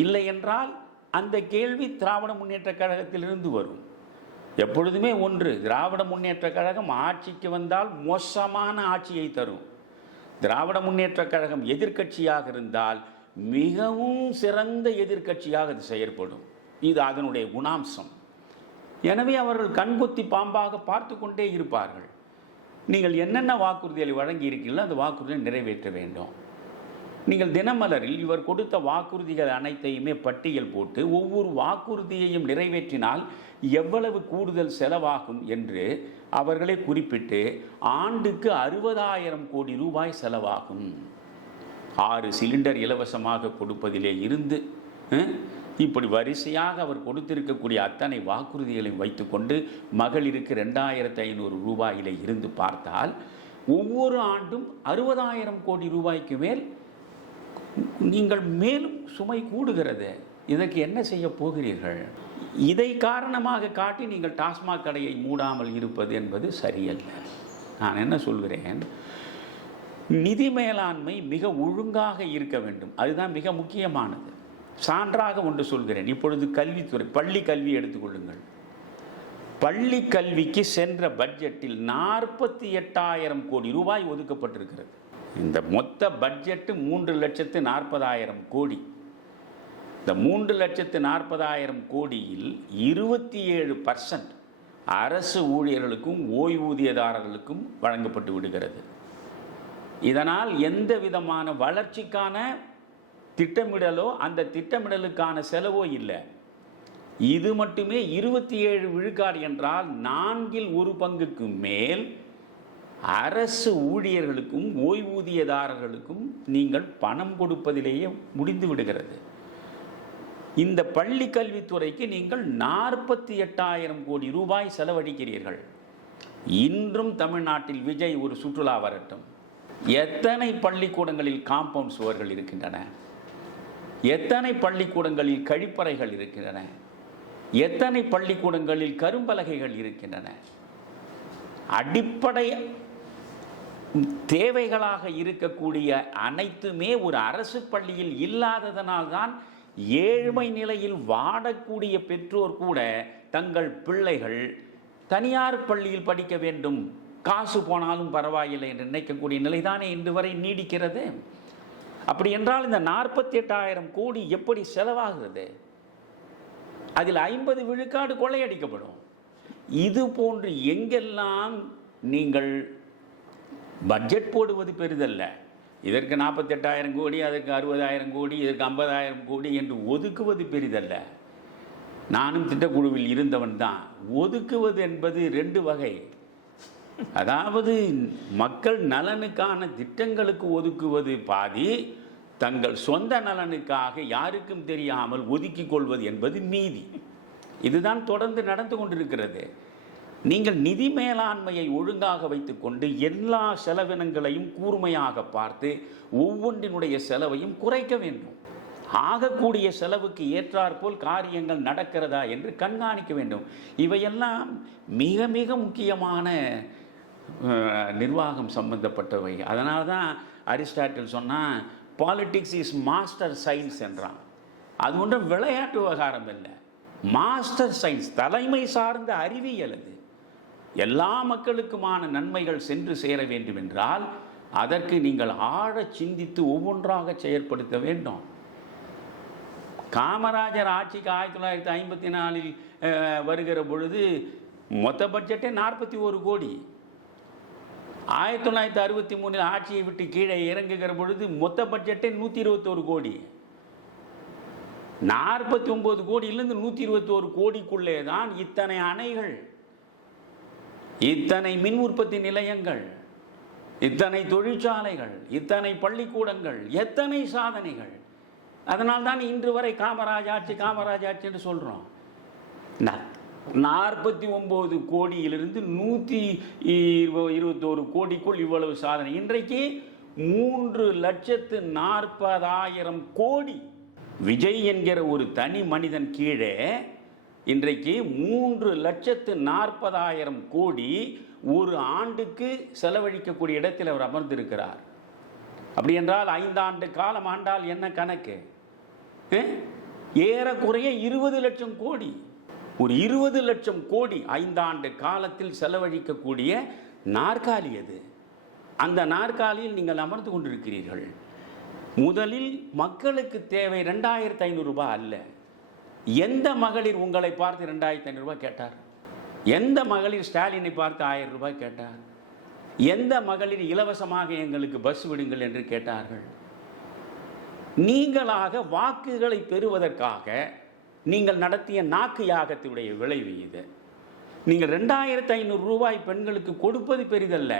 இல்லை என்றால் அந்த கேள்வி திராவிட முன்னேற்ற கழகத்திலிருந்து வரும். எப்பொழுதுமே ஒன்று, திராவிட முன்னேற்ற கழகம் ஆட்சிக்கு வந்தால் மோசமான ஆட்சியை தரும். திராவிட முன்னேற்ற கழகம் எதிர்க்கட்சியாக இருந்தால் மிகவும் சிறந்த எதிர்க்கட்சியாக அது செயற்படும். இது அதனுடைய குணாம்சம். எனவே அவர்கள் கண்கொத்தி பாம்பாக பார்த்து கொண்டே இருப்பார்கள். நீங்கள் என்னென்ன வாக்குறுதிகளை வழங்கி இருக்கீங்களோ அந்த வாக்குறுதியை நிறைவேற்ற வேண்டும். நீங்கள் தினமலரில் இவர் கொடுத்த வாக்குறுதிகள் அனைத்தையுமே பட்டியல் போட்டு ஒவ்வொரு வாக்குறுதியையும் நிறைவேற்றினால் எவ்வளவு கூடுதல் செலவாகும் என்று அவர்களே குறிப்பிட்டு ஆண்டுக்கு 60,000 கோடி ரூபாய் செலவாகும். 6 சிலிண்டர் இலவசமாக கொடுப்பதிலே இருந்து இப்படி வரிசையாக அவர் கொடுத்திருக்கக்கூடிய அத்தனை வாக்குறுதிகளையும் வைத்துக்கொண்டு மகளிருக்கு 2,500 ரூபாயிலே இருந்து பார்த்தால் ஒவ்வொரு ஆண்டும் 60,000 கோடி ரூபாய்க்கு மேல் நீங்கள் மேலும் சுமை கூடுகிறது. இதற்கு என்ன செய்ய போகிறீர்கள்? இதை காரணமாக காட்டி நீங்கள் டாஸ்மாக் கடையை மூடாமல் இருப்பது என்பது சரியல்ல. நான் என்ன சொல்கிறேன், நிதி மேலாண்மை மிக ஒழுங்காக இருக்க வேண்டும். அதுதான் மிக முக்கியமானது. சான்றாக ஒன்று சொல்கிறேன். இப்பொழுது கல்வித்துறை, பள்ளி கல்வி எடுத்துக்கொள்ளுங்கள். பள்ளி கல்விக்கு சென்ற பட்ஜெட்டில் 48,000 கோடி ரூபாய் ஒதுக்கப்பட்டிருக்கிறது. இந்த மொத்த பட்ஜெட்டு 3,40,000 கோடி. இந்த 3,40,000 கோடியில் 27% அரசு ஊழியர்களுக்கும் ஓய்வூதியதாரர்களுக்கும் வழங்கப்பட்டு விடுகிறது. இதனால் எந்த விதமான வளர்ச்சிக்கான திட்டமிடலோ அந்த திட்டமிடலுக்கான செலவோ இல்லை. இது மட்டுமே 27 விழுக்காடு என்றால் 1/4 மேல் அரசு ஊழியர்களுக்கும் ஓய்வூதியதாரர்களுக்கும் நீங்கள் பணம் கொடுப்பதிலேயே முடிந்து விடுகிறது. இந்த பள்ளி கல்வித்துறைக்கு நீங்கள் 48,000 கோடி ரூபாய் செலவழிக்கிறீர்கள். இன்றும் தமிழ்நாட்டில் விஜய் ஒரு சுற்றுலா வரட்டும், எத்தனை பள்ளிக்கூடங்களில் காம்பவுண்ட் சுவர்கள் இருக்கின்றன, எத்தனை பள்ளிக்கூடங்களில் கழிப்பறைகள் இருக்கின்றன, எத்தனை பள்ளிக்கூடங்களில் கரும்பலகைகள் இருக்கின்றன. அடிப்படை தேவைகளாக இருக்கக்கூடிய அனைத்துமே ஒரு அரசு பள்ளியில் இல்லாததனால்தான் ஏழ்மை நிலையில் வாடக்கூடிய பெற்றோர் கூட தங்கள் பிள்ளைகள் தனியார் பள்ளியில் படிக்க வேண்டும் காசு போனாலும் பரவாயில்லை என்று நினைக்கக்கூடிய நிலைதானே இன்று வரை நீடிக்கிறது. அப்படி என்றால் இந்த 48,000 கோடி எப்படி செலவாகிறது? அதில் 50 விழுக்காடு கொள்ளையடிக்கப்படும். இது போன்று எங்கெல்லாம் நீங்கள் பட்ஜெட் போடுவது பெரிதல்ல, இதற்கு 48,000 கோடி, அதற்கு 60,000 கோடி, இதற்கு 50,000 கோடி என்று ஒதுக்குவது பெரிதல்ல. நானும் திட்டக்குழுவில் இருந்தவன் தான். ஒதுக்குவது என்பது 2 வகை. அதாவது மக்கள் நலனுக்கான திட்டங்களுக்கு ஒதுக்குவது பாதி, தங்கள் சொந்த நலனுக்காக யாருக்கும் தெரியாமல் ஒதுக்கிக் கொள்வது என்பது மீதி. இதுதான் தொடர்ந்து நடந்து கொண்டிருக்கிறது. நீங்கள் நிதி மேலாண்மையை ஒழுங்காக வைத்துக்கொண்டு எல்லா செலவினங்களையும் கூர்மையாக பார்த்து ஒவ்வொன்றினுடைய செலவையும் குறைக்க வேண்டும். ஆகக்கூடிய செலவுக்கு ஏற்றாற்போல் காரியங்கள் நடக்கிறதா என்று கண்காணிக்க வேண்டும். இவையெல்லாம் மிக மிக முக்கியமான நிர்வாகம் சம்பந்தப்பட்டவை. அதனால தான் அரிஸ்டாட்டில் சொன்னால் பாலிட்டிக்ஸ் இஸ் மாஸ்டர் சயின்ஸ் என்றான். அது ஒன்றும் விளையாட்டு விவகாரம் இல்லை, மாஸ்டர் சயின்ஸ், தலைமை சார்ந்த அறிவியல். அது எல்லா மக்களுக்குமான நன்மைகள் சென்று சேர வேண்டும் என்றால் அதற்கு நீங்கள் ஆழ சிந்தித்து ஒவ்வொன்றாக செயற்படுத்த வேண்டும். காமராஜர் ஆட்சிக்கு 1954 வருகிற பொழுது மொத்த பட்ஜெட்டே 41 கோடி. 1963 ஆட்சியை விட்டு கீழே இறங்குகிற பொழுது மொத்த பட்ஜெட்டே 121 கோடி. 49 கோடியிலிருந்து 121 கோடிக்குள்ளே தான் இத்தனை அணைகள், இத்தனை மின் உற்பத்தி நிலையங்கள், இத்தனை தொழிற்சாலைகள், இத்தனை பள்ளிக்கூடங்கள், எத்தனை சாதனைகள். அதனால்தான் இன்று வரை காமராஜ் ஆட்சி என்று சொல்கிறோம். 49 கோடியிலிருந்து 121 கோடிக்குள் இவ்வளவு சாதனை. இன்றைக்கு 3,40,000 கோடி. விஜய் என்கிற ஒரு தனி மனிதன் கீழே இன்றைக்கு 3,40,000 கோடி ஒரு ஆண்டுக்கு செலவழிக்கக்கூடிய இடத்தில் அவர் அமர்ந்திருக்கிறார். அப்படி என்றால் 5 ஆண்டு காலம் ஆண்டால் என்ன கணக்கு? ஏறக்குறைய 20 லட்சம் கோடி. ஒரு 20 லட்சம் கோடி 5 ஆண்டு காலத்தில் செலவழிக்கக்கூடிய நாற்காலி அது. அந்த நாற்காலியில் நீங்கள் அமர்ந்து கொண்டிருக்கிறீர்கள். முதலில் மக்களுக்கு தேவை 2,500 ரூபாய் அல்ல. எந்த மகளிர் உங்களை பார்த்து 2,500 ரூபாய் கேட்டார்? எந்த மகளிர் ஸ்டாலினை பார்த்து 1000 ரூபாய் கேட்டார்? எந்த மகளிர் இலவசமாக எங்களுக்கு பஸ் விடுங்கள் என்று கேட்டார்கள்? நீங்களாக வாக்குகளை பெறுவதற்காக நீங்கள் நடத்திய நாக்கு யாகத்தினுடைய விளைவு இது. நீங்கள் 2,500 ரூபாய் பெண்களுக்கு கொடுப்பது பெரிதல்ல,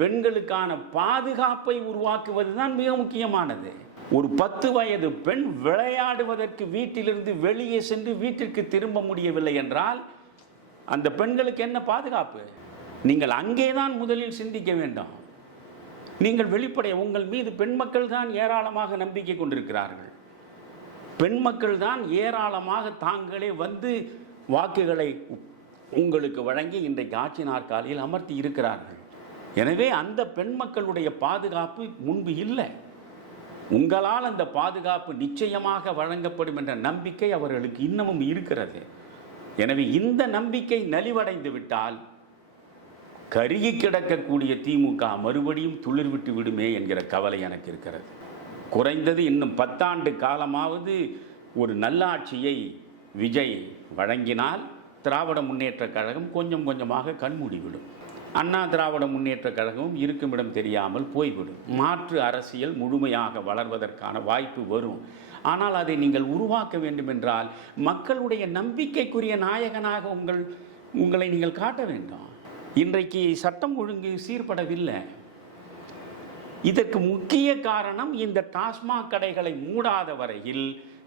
பெண்களுக்கான பாதுகாப்பை உருவாக்குவது தான் மிக முக்கியமானது. ஒரு 10 வயது பெண் விளையாடுவதற்கு வீட்டிலிருந்து வெளியே சென்று வீட்டிற்கு திரும்ப முடியவில்லை என்றால் அந்த பெண்களுக்கு என்ன பாதுகாப்பு? நீங்கள் அங்கேதான் முதலில் சிந்திக்க வேண்டும். நீங்கள் வெளிப்படைய உங்கள் மீது பெண் மக்கள் தான் ஏராளமாக நம்பிக்கை கொண்டிருக்கிறார்கள். பெண் மக்கள் தான் ஏராளமாக தாங்களே வந்து வாக்குகளை உங்களுக்கு வழங்கி இன்றைக்கு ஆட்சி நாற்காலியில் அமர்த்தி இருக்கிறார்கள். எனவே அந்த பெண் மக்களுடைய பாதுகாப்பு முன்பு இல்லை. உங்களால் அந்த பாதுகாப்பு நிச்சயமாக வழங்கப்படும் என்ற நம்பிக்கை அவர்களுக்கு இன்னமும் இருக்கிறது. எனவே இந்த நம்பிக்கை நலிவடைந்து விட்டால் கருகி கிடக்கக்கூடிய திமுக மறுபடியும் துளிர்விட்டு விடுமே என்கிற கவலை எனக்கு இருக்கிறது. குறைந்தது இன்னும் 10 ஆண்டு காலமாவது ஒரு நல்லாட்சியை விஜய் வழங்கினால் திராவிட முன்னேற்றக் கழகம் கொஞ்சம் கொஞ்சமாக கண்மூடிவிடும். அண்ணா திராவிட முன்னேற்றக் கழகமும் இருக்குமிடம் தெரியாமல் போய்விடும். மாற்று அரசியல் முழுமையாக வளர்வதற்கான வாய்ப்பு வரும். ஆனால் அதை நீங்கள் உருவாக்க வேண்டும் என்றால் மக்களுடைய நம்பிக்கைக்குரிய நாயகனாக உங்களை நீங்கள் காட்ட வேண்டும். இன்றைக்கு சட்டம் ஒழுங்கு சீர்படவில்லை. இதற்கு முக்கிய காரணம் இந்த டாஸ்மாக் கடைகளை மூடாத வரையில்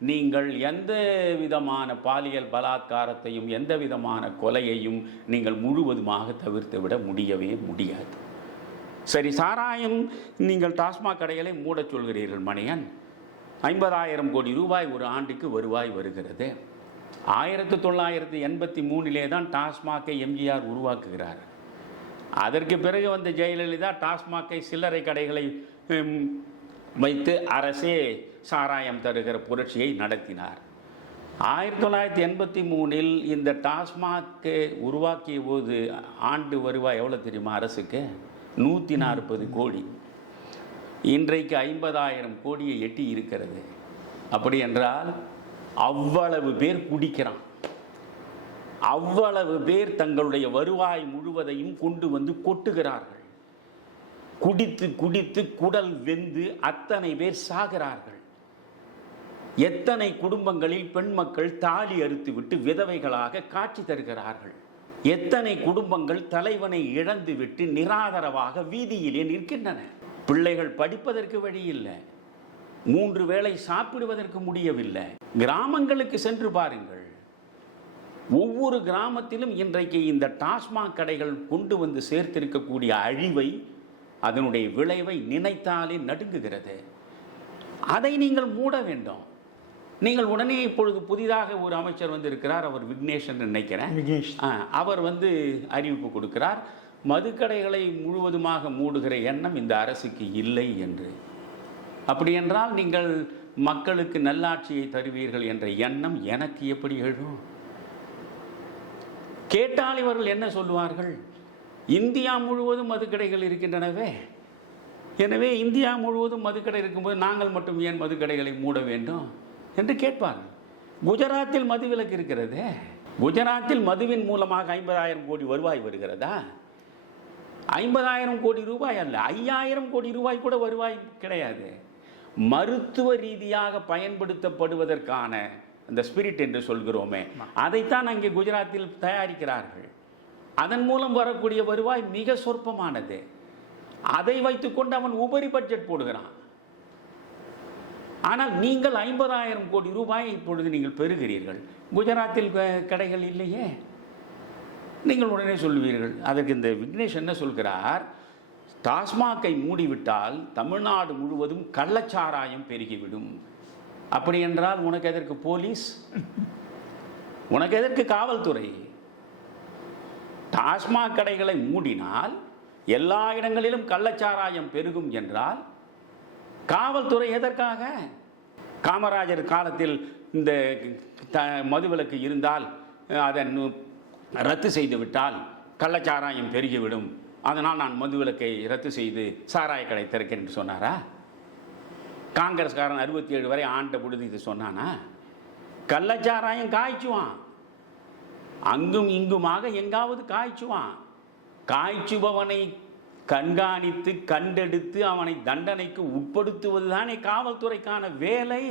நீங்கள் எந்த விதமான பாலியல் பலாத்காரத்தையும் எந்த விதமான கொலையையும் நீங்கள் முழுவதுமாக தவிர்த்து விட முடியவே முடியாது. சரி, சாராயம் நீங்கள் டாஸ்மாக் கடைகளை மூடச் சொல்கிறீர்கள் மணியன். 50,000 கோடி ரூபாய் ஒரு ஆண்டுக்கு வருவாய் வருகிறது. 1983 தான் டாஸ்மாக்கை எம்ஜிஆர் உருவாக்குகிறார். அதற்கு பிறகு வந்த ஜெயலலிதா டாஸ்மாக்கை சில்லறை கடைகளை வைத்து அரசே சாராயம் தருகிற புரட்சியை நடத்தினார். 1983 இந்த டாஸ்மாகை உருவாக்கிய போது ஆண்டு வருவாய் எவ்வளோ தெரியுமா அரசுக்கு? 140 கோடி. இன்றைக்கு 50,000 கோடியை எட்டி இருக்கிறது. அப்படி என்றால் அவ்வளவு பேர் குடிக்கிறான், அவ்வளவு பேர் தங்களுடைய வருவாய் முழுவதையும் கொண்டு வந்து கொட்டுகிறார்கள். குடித்து குடித்து குடல் வெந்து அத்தனை பேர் சாகிறார்கள். எத்தனை குடும்பங்களில் பெண் மக்கள் தாலி அறுத்து விட்டு விதவைகளாக காட்சி தருகிறார்கள். எத்தனை குடும்பங்கள் தலைவனை இழந்து விட்டு நிராதரவாக வீதியிலே நிற்கின்றன. பிள்ளைகள் படிப்பதற்கு வழி இல்லை, 3 வேளை சாப்பிடுவதற்கு முடியவில்லை. கிராமங்களுக்கு சென்று பாருங்கள், ஒவ்வொரு கிராமத்திலும் இன்றைக்கு இந்த டாஸ்மாக் கடைகள் கொண்டு வந்து சேர்த்திருக்கக்கூடிய அழிவை, அதனுடைய விளைவை நினைத்தாலே நடுங்குகிறது. அதை நீங்கள் மூட வேண்டும். நீங்கள் உடனே இப்பொழுது புதிதாக ஒரு அமைச்சர் வந்து இருக்கிறார், அவர் விக்னேஷ் நினைக்கிறேன். அவர் வந்து அறிவிப்பு கொடுக்கிறார், மதுக்கடைகளை முழுவதுமாக மூடுகிற எண்ணம் இந்த அரசுக்கு இல்லை என்று. அப்படி என்றால் நீங்கள் மக்களுக்கு நல்லாட்சியை தருவீர்கள் என்ற எண்ணம் எனக்கு எப்படி எழும்? கேட்டால் இவர்கள் என்ன சொல்லுவார்கள்? இந்தியா முழுவதும் மதுக்கடைகள் இருக்கின்றனவே, எனவே இந்தியா முழுவதும் மதுக்கடை இருக்கும்போது நாங்கள் மட்டும் ஏன் மதுக்கடைகளை மூட வேண்டும் என்று கேட்பார்கள். குஜராத்தில் மதுவிலக்கு இருக்கிறது. குஜராத்தில் மதுவின் மூலமாக 50,000 கோடி வருவாய் வருகிறதா? 50,000 கோடி ரூபாய் அல்ல, 5,000 கோடி ரூபாய் கூட வருவாய் கிடையாது. மருத்துவ ரீதியாக பயன்படுத்தப்படுவதற்கான அந்த ஸ்பிரிட் என்று சொல்கிறோமே, அதைத்தான் அங்கே குஜராத்தில் தயாரிக்கிறார்கள். அதன் மூலம் வரக்கூடிய வருவாய் மிக சொற்பமானது. அதை வைத்துக்கொண்டு அவன் உபரி பட்ஜெட் போடுகிறான். ஆனால் நீங்கள் 50,000 கோடி ரூபாய் இப்பொழுது நீங்கள் பெறுகிறீர்கள், குஜராத்தில் கடைகள் இல்லையே. நீங்கள் உடனே சொல்லுவீர்கள். அதற்கு இந்த விக்னேஷ் என்ன சொல்கிறார்? டாஸ்மாகை மூடிவிட்டால் தமிழ்நாடு முழுவதும் கள்ளச்சாராயம் பெருகிவிடும். அப்படி என்றால் உனக்கு எதற்கு போலீஸ்? உனக்கு எதற்கு காவல்துறை? டாஸ்மாக் கடைகளை மூடினால் எல்லா இடங்களிலும் கள்ளச்சாராயம் பெருகும் என்றால் காவல்துறை எதற்காக? காமராஜர் காலத்தில் இந்த மதுவிலக்கு இருந்தால் அதை ரத்து செய்து விட்டால் கள்ளச்சாராயம் பெருகிவிடும், அதனால் நான் மதுவிலக்கை ரத்து செய்து சாராய கடை திறக்கிறேன் என்று சொன்னாரா? காங்கிரஸ்காரன் 67 வரை ஆண்ட பொழுது இது சொன்னானா? கள்ளச்சாராயம் காய்ச்சுவான், அங்கும் இங்குமாக எங்காவது காய்ச்சுவான். காய்ச்சுபவனை கண்காணித்து கண்டெடுத்து அவனை தண்டனைக்கு உட்படுத்துவது தானே காவல்துறைக்கான வேலை.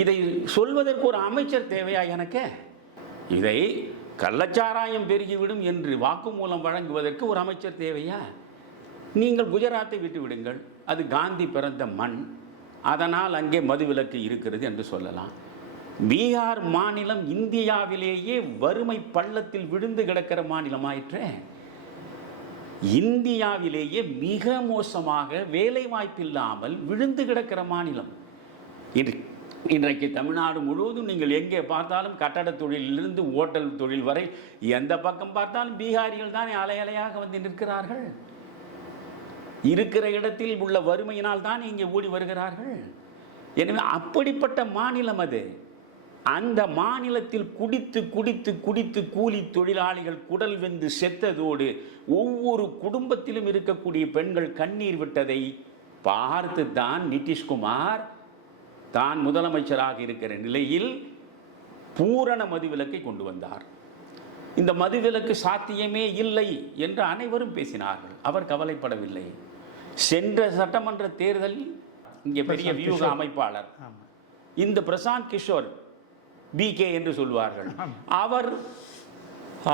இதை சொல்வதற்கு ஒரு அமைச்சர் தேவையா எனக்கு? இதை கள்ளச்சாராயம் பெருகிவிடும் என்று வாக்குமூலம் வழங்குவதற்கு ஒரு அமைச்சர் தேவையா? நீங்கள் குஜராத்தை விட்டு விடுங்கள், அது காந்தி பிறந்த மண், அதனால் அங்கே மதுவிலக்கு இருக்கிறது என்று சொல்லலாம். பீகார் மாநிலம் இந்தியாவிலேயே வறுமை பள்ளத்தில் விழுந்து கிடக்கிற மாநிலமாயிற்றே. இந்தியாவிலேயே மிக மோசமாக வேலை வாய்ப்பில்லாமல் விழுந்து கிடக்கிற மாநிலம். இன்றைக்கு தமிழ்நாடு முழுவதும் நீங்கள் எங்கே பார்த்தாலும் கட்டட தொழிலிலிருந்து ஓட்டல் தொழில் வரை எந்த பக்கம் பார்த்தாலும் பீகாரிகள் தான் அலையலையாக வந்து நிற்கிறார்கள். இருக்கிற இடத்தில் உள்ள வறுமையினால் தான் இங்கே ஓடி வருகிறார்கள். எனவே அப்படிப்பட்ட மாநிலம் அது. அந்த மாநிலத்தில் குடித்து குடித்து குடித்து கூலி தொழிலாளிகள் குடல் வெந்து செத்ததோடு ஒவ்வொரு குடும்பத்திலும் இருக்கக்கூடிய பெண்கள் கண்ணீர் விட்டதை பார்த்து தான் நிதிஷ்குமார் தான் முதலமைச்சராக இருக்கிற நிலையில் பூரண மதுவிலக்கை கொண்டு வந்தார். இந்த மதுவிலக்கு சாத்தியமே இல்லை என்று அனைவரும் பேசினார்கள். அவர் கவலைப்படவில்லை. சென்ற சட்டமன்ற தேர்தலில் இங்கே பெரிய வியூக அமைப்பாளர் இந்த பிரசாந்த் கிஷோர் பிகே என்று சொல்வார்கள், அவர்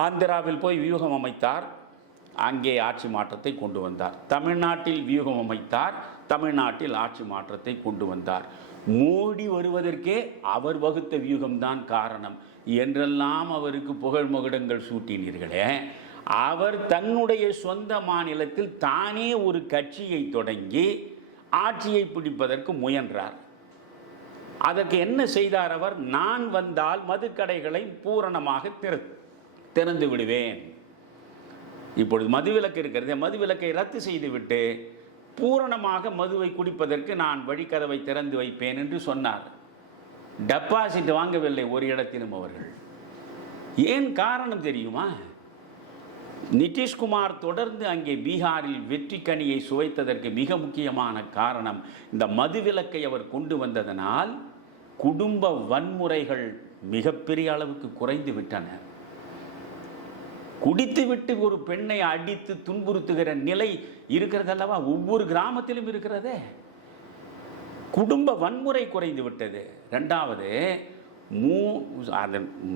ஆந்திராவில் போய் வியூகம் அமைத்தார், அங்கே ஆட்சி மாற்றத்தை கொண்டு வந்தார். தமிழ்நாட்டில் வியூகம் அமைத்தார், தமிழ்நாட்டில் ஆட்சி மாற்றத்தை கொண்டு வந்தார். மோடி வருவதற்கே அவர் வகுத்த வியூகம்தான் காரணம் என்றெல்லாம் அவருக்கு புகழ் மகுடங்கள் சூட்டினீர்களே. அவர் தன்னுடைய சொந்த மாநிலத்தில் தானே ஒரு கட்சியை தொடங்கி ஆட்சியை பிடிப்பதற்கு முயன்றார். அதற்கு என்ன செய்தார் அவர்? நான் வந்தால் மதுக்கடைகளை பூரணமாக திறந்து விடுவேன். இப்பொழுது மதுவிலக்கு இருக்கிறது, மதுவிலக்கை ரத்து செய்துவிட்டு பூரணமாக மதுவை குடிப்பதற்கு நான் வழிக்கதவை திறந்து வைப்பேன் என்று சொன்னார். டெபாசிட் வாங்கவில்லை ஒரு இடத்திலும் அவர்கள். ஏன் காரணம் தெரியுமா? நிதிஷ்குமார் தொடர்ந்து அங்கே பீகாரில் வெற்றி கனியை சுவைத்ததற்கு மிக முக்கியமான காரணம் இந்த மதுவிலக்கை அவர் கொண்டு வந்ததனால் குடும்ப வன்முறைகள் மிகப்பெரிய அளவுக்கு குறைந்து விட்டன. குடித்துவிட்டு ஒரு பெண்ணை அடித்து துன்புறுத்துகிற நிலை இருக்கிறதல்லவா, ஒவ்வொரு கிராமத்திலும் இருக்கிறதே. குடும்ப வன்முறை குறைந்து விட்டது. ரெண்டாவது,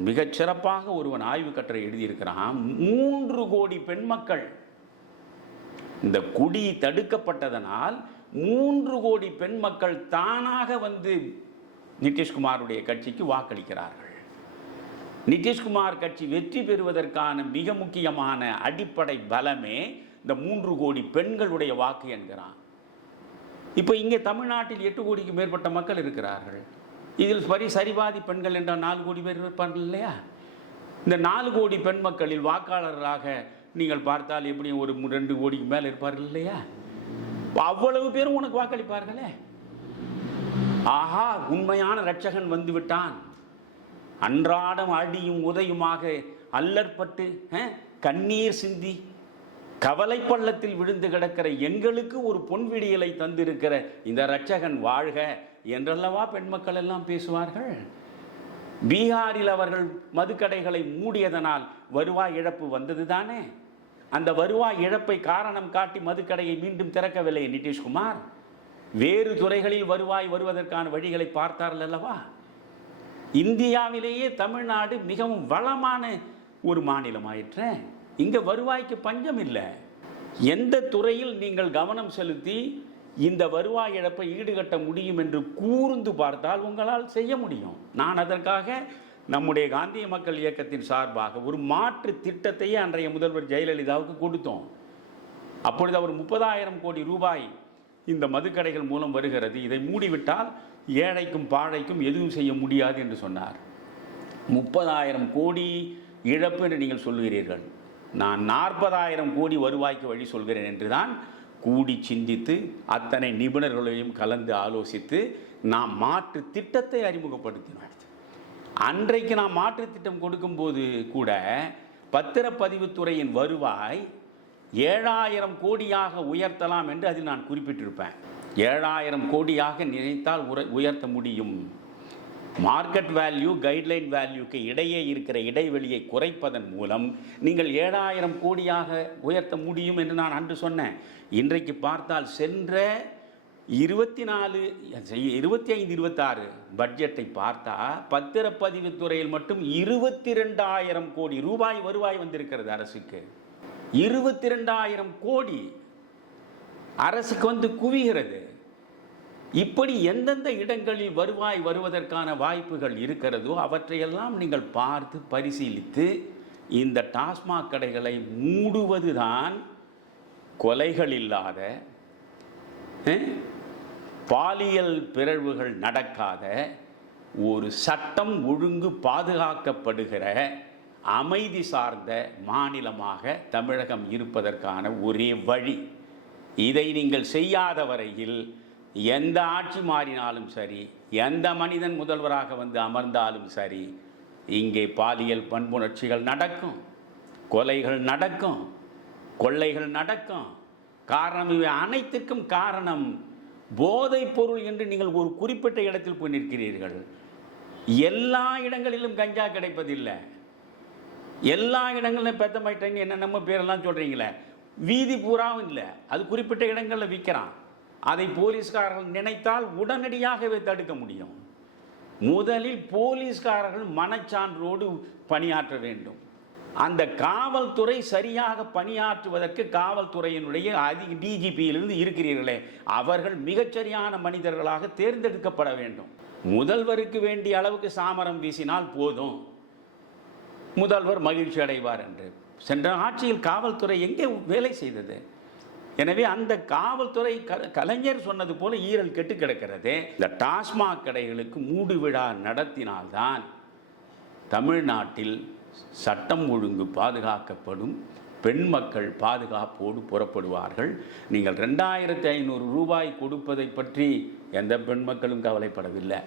மிகச் சிறப்பாக ஒருவன் ஆய்வு கட்டுரை எழுதியிருக்கிறான். 3 கோடி பெண் மக்கள் இந்த குடி தடுக்கப்பட்டதனால் 3 கோடி பெண் மக்கள் தானாக வந்து நிதிஷ்குமாருடைய கட்சிக்கு வாக்களிக்கிறார்கள். நிதிஷ்குமார் கட்சி வெற்றி பெறுவதற்கான மிக முக்கியமான அடிப்படை பலமே இந்த 3 கோடி பெண்களுடைய வாக்கு என்கிறான். இப்போ இங்கே தமிழ்நாட்டில் 8 கோடிக்கு மேற்பட்ட மக்கள் இருக்கிறார்கள். இதில் சரிபாதி பெண்கள் என்றால் 4 கோடி பேர் இருப்பார்கள் இல்லையா? இந்த 4 கோடி பெண் மக்களில் வாக்காளர்களாக நீங்கள் பார்த்தால் எப்படியும் ஒரு 2 கோடிக்கு மேலே இருப்பார்கள் இல்லையா? அவ்வளவு பேரும் உனக்கு வாக்களிப்பார்களே. ஆஹா, உண்மையான இரட்சகன் வந்து விட்டான். அன்றாடம் அடியும் உதையுமாக அல்லற்பட்டு கண்ணீர் சிந்தி கவலை பள்ளத்தில் விழுந்து கிடக்கிற எங்களுக்கு ஒரு பொன் விடியலை தந்திருக்கிற இந்த இரட்சகன் வாழ்க என்றல்லவா பெண் மக்கள் எல்லாம் பேசுவார்கள். பீகாரில் அவர்கள் மதுக்கடைகளை மூடியதனால் வருவாய் இழப்பு வந்தது தானே. அந்த வருவாய் இழப்பை காரணம் காட்டி மதுக்கடையை மீண்டும் திறக்கவில்லை நிதிஷ்குமார். வேறு துறைகளில் வருவாய் வருவதற்கான வழிகளை பார்த்தார்கள் அல்லவா. இந்தியாவிலேயே தமிழ்நாடு மிகவும் வளமான ஒரு மாநிலமாயிற்று. இங்கே வருவாய்க்கு பஞ்சம் இல்லை. எந்த துறையில் நீங்கள் கவனம் செலுத்தி இந்த வருவாய் இழப்பை ஈடுகட்ட முடியும் என்று கூர்ந்து பார்த்தால் உங்களால் செய்ய முடியும். நான் அதற்காக நம்முடைய காந்திய மக்கள் இயக்கத்தின் சார்பாக ஒரு மாற்று திட்டத்தையே அன்றைய முதல்வர் ஜெயலலிதாவுக்கு கொடுத்தோம். அப்பொழுது அவர் 30,000 கோடி ரூபாய் இந்த மதுக்கடைகள் மூலம் வருகிறது, இதை மூடிவிட்டால் ஏழைக்கும் பாழைக்கும் எதுவும் செய்ய முடியாது என்று சொன்னார். 30,000 கோடி இழப்பு என்று நீங்கள் சொல்லுகிறீர்கள். நான் 40,000 கோடி வருவாய்க்கு வழி சொல்கிறேன் என்று தான் கூடி சிந்தித்து அத்தனை நிபுணர்களையும் கலந்து ஆலோசித்து நாம் மாற்று திட்டத்தை அறிமுகப்படுத்தினோம். அன்றைக்கு நாம் மாற்று திட்டம் கொடுக்கும்போது கூட பத்திரப்பதிவுத்துறையின் வருவாய் 7,000 கோடியாக உயர்த்தலாம் என்று அதில் நான் குறிப்பிட்டிருப்பேன். 7,000 கோடியாக நினைத்தால் உயர்த்த முடியும். மார்க்கெட் வேல்யூ கைட்லைன் வேல்யூக்கு இடையே இருக்கிற இடைவெளியை குறைப்பதன் மூலம் நீங்கள் 7,000 கோடியாக உயர்த்த முடியும் என்று நான் அன்று சொன்னேன். இன்றைக்கு பார்த்தால் சென்ற 24, 25, 26 பட்ஜெட்டை பார்த்தா பத்திரப்பதிவுத்துறையில் மட்டும் 22,000 கோடி ரூபாய் வருவாய் வந்திருக்கிறது அரசுக்கு. 22,000 கோடி அரசுக்கு வந்து குவிகிறது. இப்படி எந்தெந்த இடங்களில் வருவாய் வருவதற்கான வாய்ப்புகள் இருக்கிறதோ அவற்றையெல்லாம் நீங்கள் பார்த்து பரிசீலித்து இந்த டாஸ்மாக் கடைகளை மூடுவதுதான் கொலைகள் இல்லாத, பாலியல் பிறழ்வுகள் நடக்காத, ஒரு சட்டம் ஒழுங்கு பாதுகாக்கப்படுகிற அமைதி சார்ந்த மாநிலமாக தமிழகம் இருப்பதற்கான ஒரே வழி. இதை நீங்கள் செய்யாத வரையில் எந்த ஆட்சி மாறினாலும் சரி, எந்த மனிதன் முதல்வராக வந்து அமர்ந்தாலும் சரி, இங்கே பாலியல் பண்புணர்ச்சிகள் நடக்கும், கொலைகள் நடக்கும், கொள்ளைகள் நடக்கும். காரணம் இவை அனைத்துக்கும் காரணம் போதைப் பொருள் என்று நீங்கள் ஒரு குறிப்பிட்ட இடத்தில் போய் நிற்கிறீர்கள். எல்லா இடங்களிலும் கஞ்சா கிடைப்பதில்லை. எல்லா இடங்களிலும் பெத்தமைட்டேன்னு என்ன நம்ம பேரெல்லாம் சொல்கிறீங்களே, வீதி பூராவும் இல்லை, அது குறிப்பிட்ட இடங்களில் விற்கிறான். அதை போலீஸ்காரர்கள் நினைத்தால் உடனடியாகவே தடுக்க முடியும். முதலில் போலீஸ்காரர்கள் மனச்சான்றோடு பணியாற்ற வேண்டும். அந்த காவல்துறை சரியாக பணியாற்றுவதற்கு காவல்துறையினுடைய டிஜிபியிலிருந்து இருக்கிறீர்களே, அவர்கள் மிகச்சரியான மனிதர்களாக தேர்ந்தெடுக்கப்பட வேண்டும். முதல்வருக்கு வேண்டிய அளவுக்கு சாமரம் வீசினால் போதும், முதல்வர் மகிழ்ச்சி அடைவார் என்று. சென்ற ஆட்சியில் காவல்துறை எங்கே வேலை செய்தது? எனவே அந்த காவல்துறை கலைஞர் சொன்னது போல ஈரல் கெட்டு கிடக்கிறது. இந்த டாஸ்மாக் கடைகளுக்கு மூடு விழா நடத்தினால்தான் தமிழ்நாட்டில் சட்டம் ஒழுங்கு பாதுகாக்கப்படும், பெண் மக்கள் பாதுகாப்போடு புறப்படுவார்கள். நீங்கள் 2,500 ரூபாய் கொடுப்பதை பற்றி எந்த பெண் மக்களும் கவலைப்படவில்லை.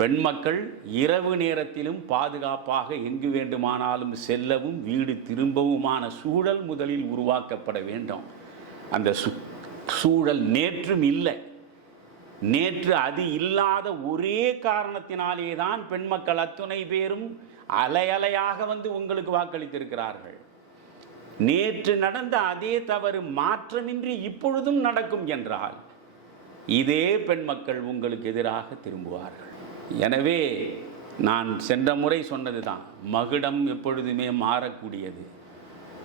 பெண் மக்கள் இரவு நேரத்திலும் பாதுகாப்பாக எங்கு வேண்டுமானாலும் செல்லவும் வீடு திரும்பவுமான சூழல் முதலில் உருவாக்கப்பட வேண்டும். அந்த சூழல் நேற்றும் இல்லை. நேற்று அது இல்லாத ஒரே காரணத்தினாலே தான் பெண் மக்கள் அத்துணை பேரும் அலையலையாக வந்து உங்களுக்கு வாக்களித்திருக்கிறார்கள். நேற்று நடந்த அதே தவறு மாற்றமின்றி இப்பொழுதும் நடக்கும் என்றால் இதே பெண் மக்கள் உங்களுக்கு எதிராக திரும்புவார்கள். எனவே நான் சென்ற முறை சொன்னது தான், மகுடம் எப்பொழுதுமே மாறக்கூடியது.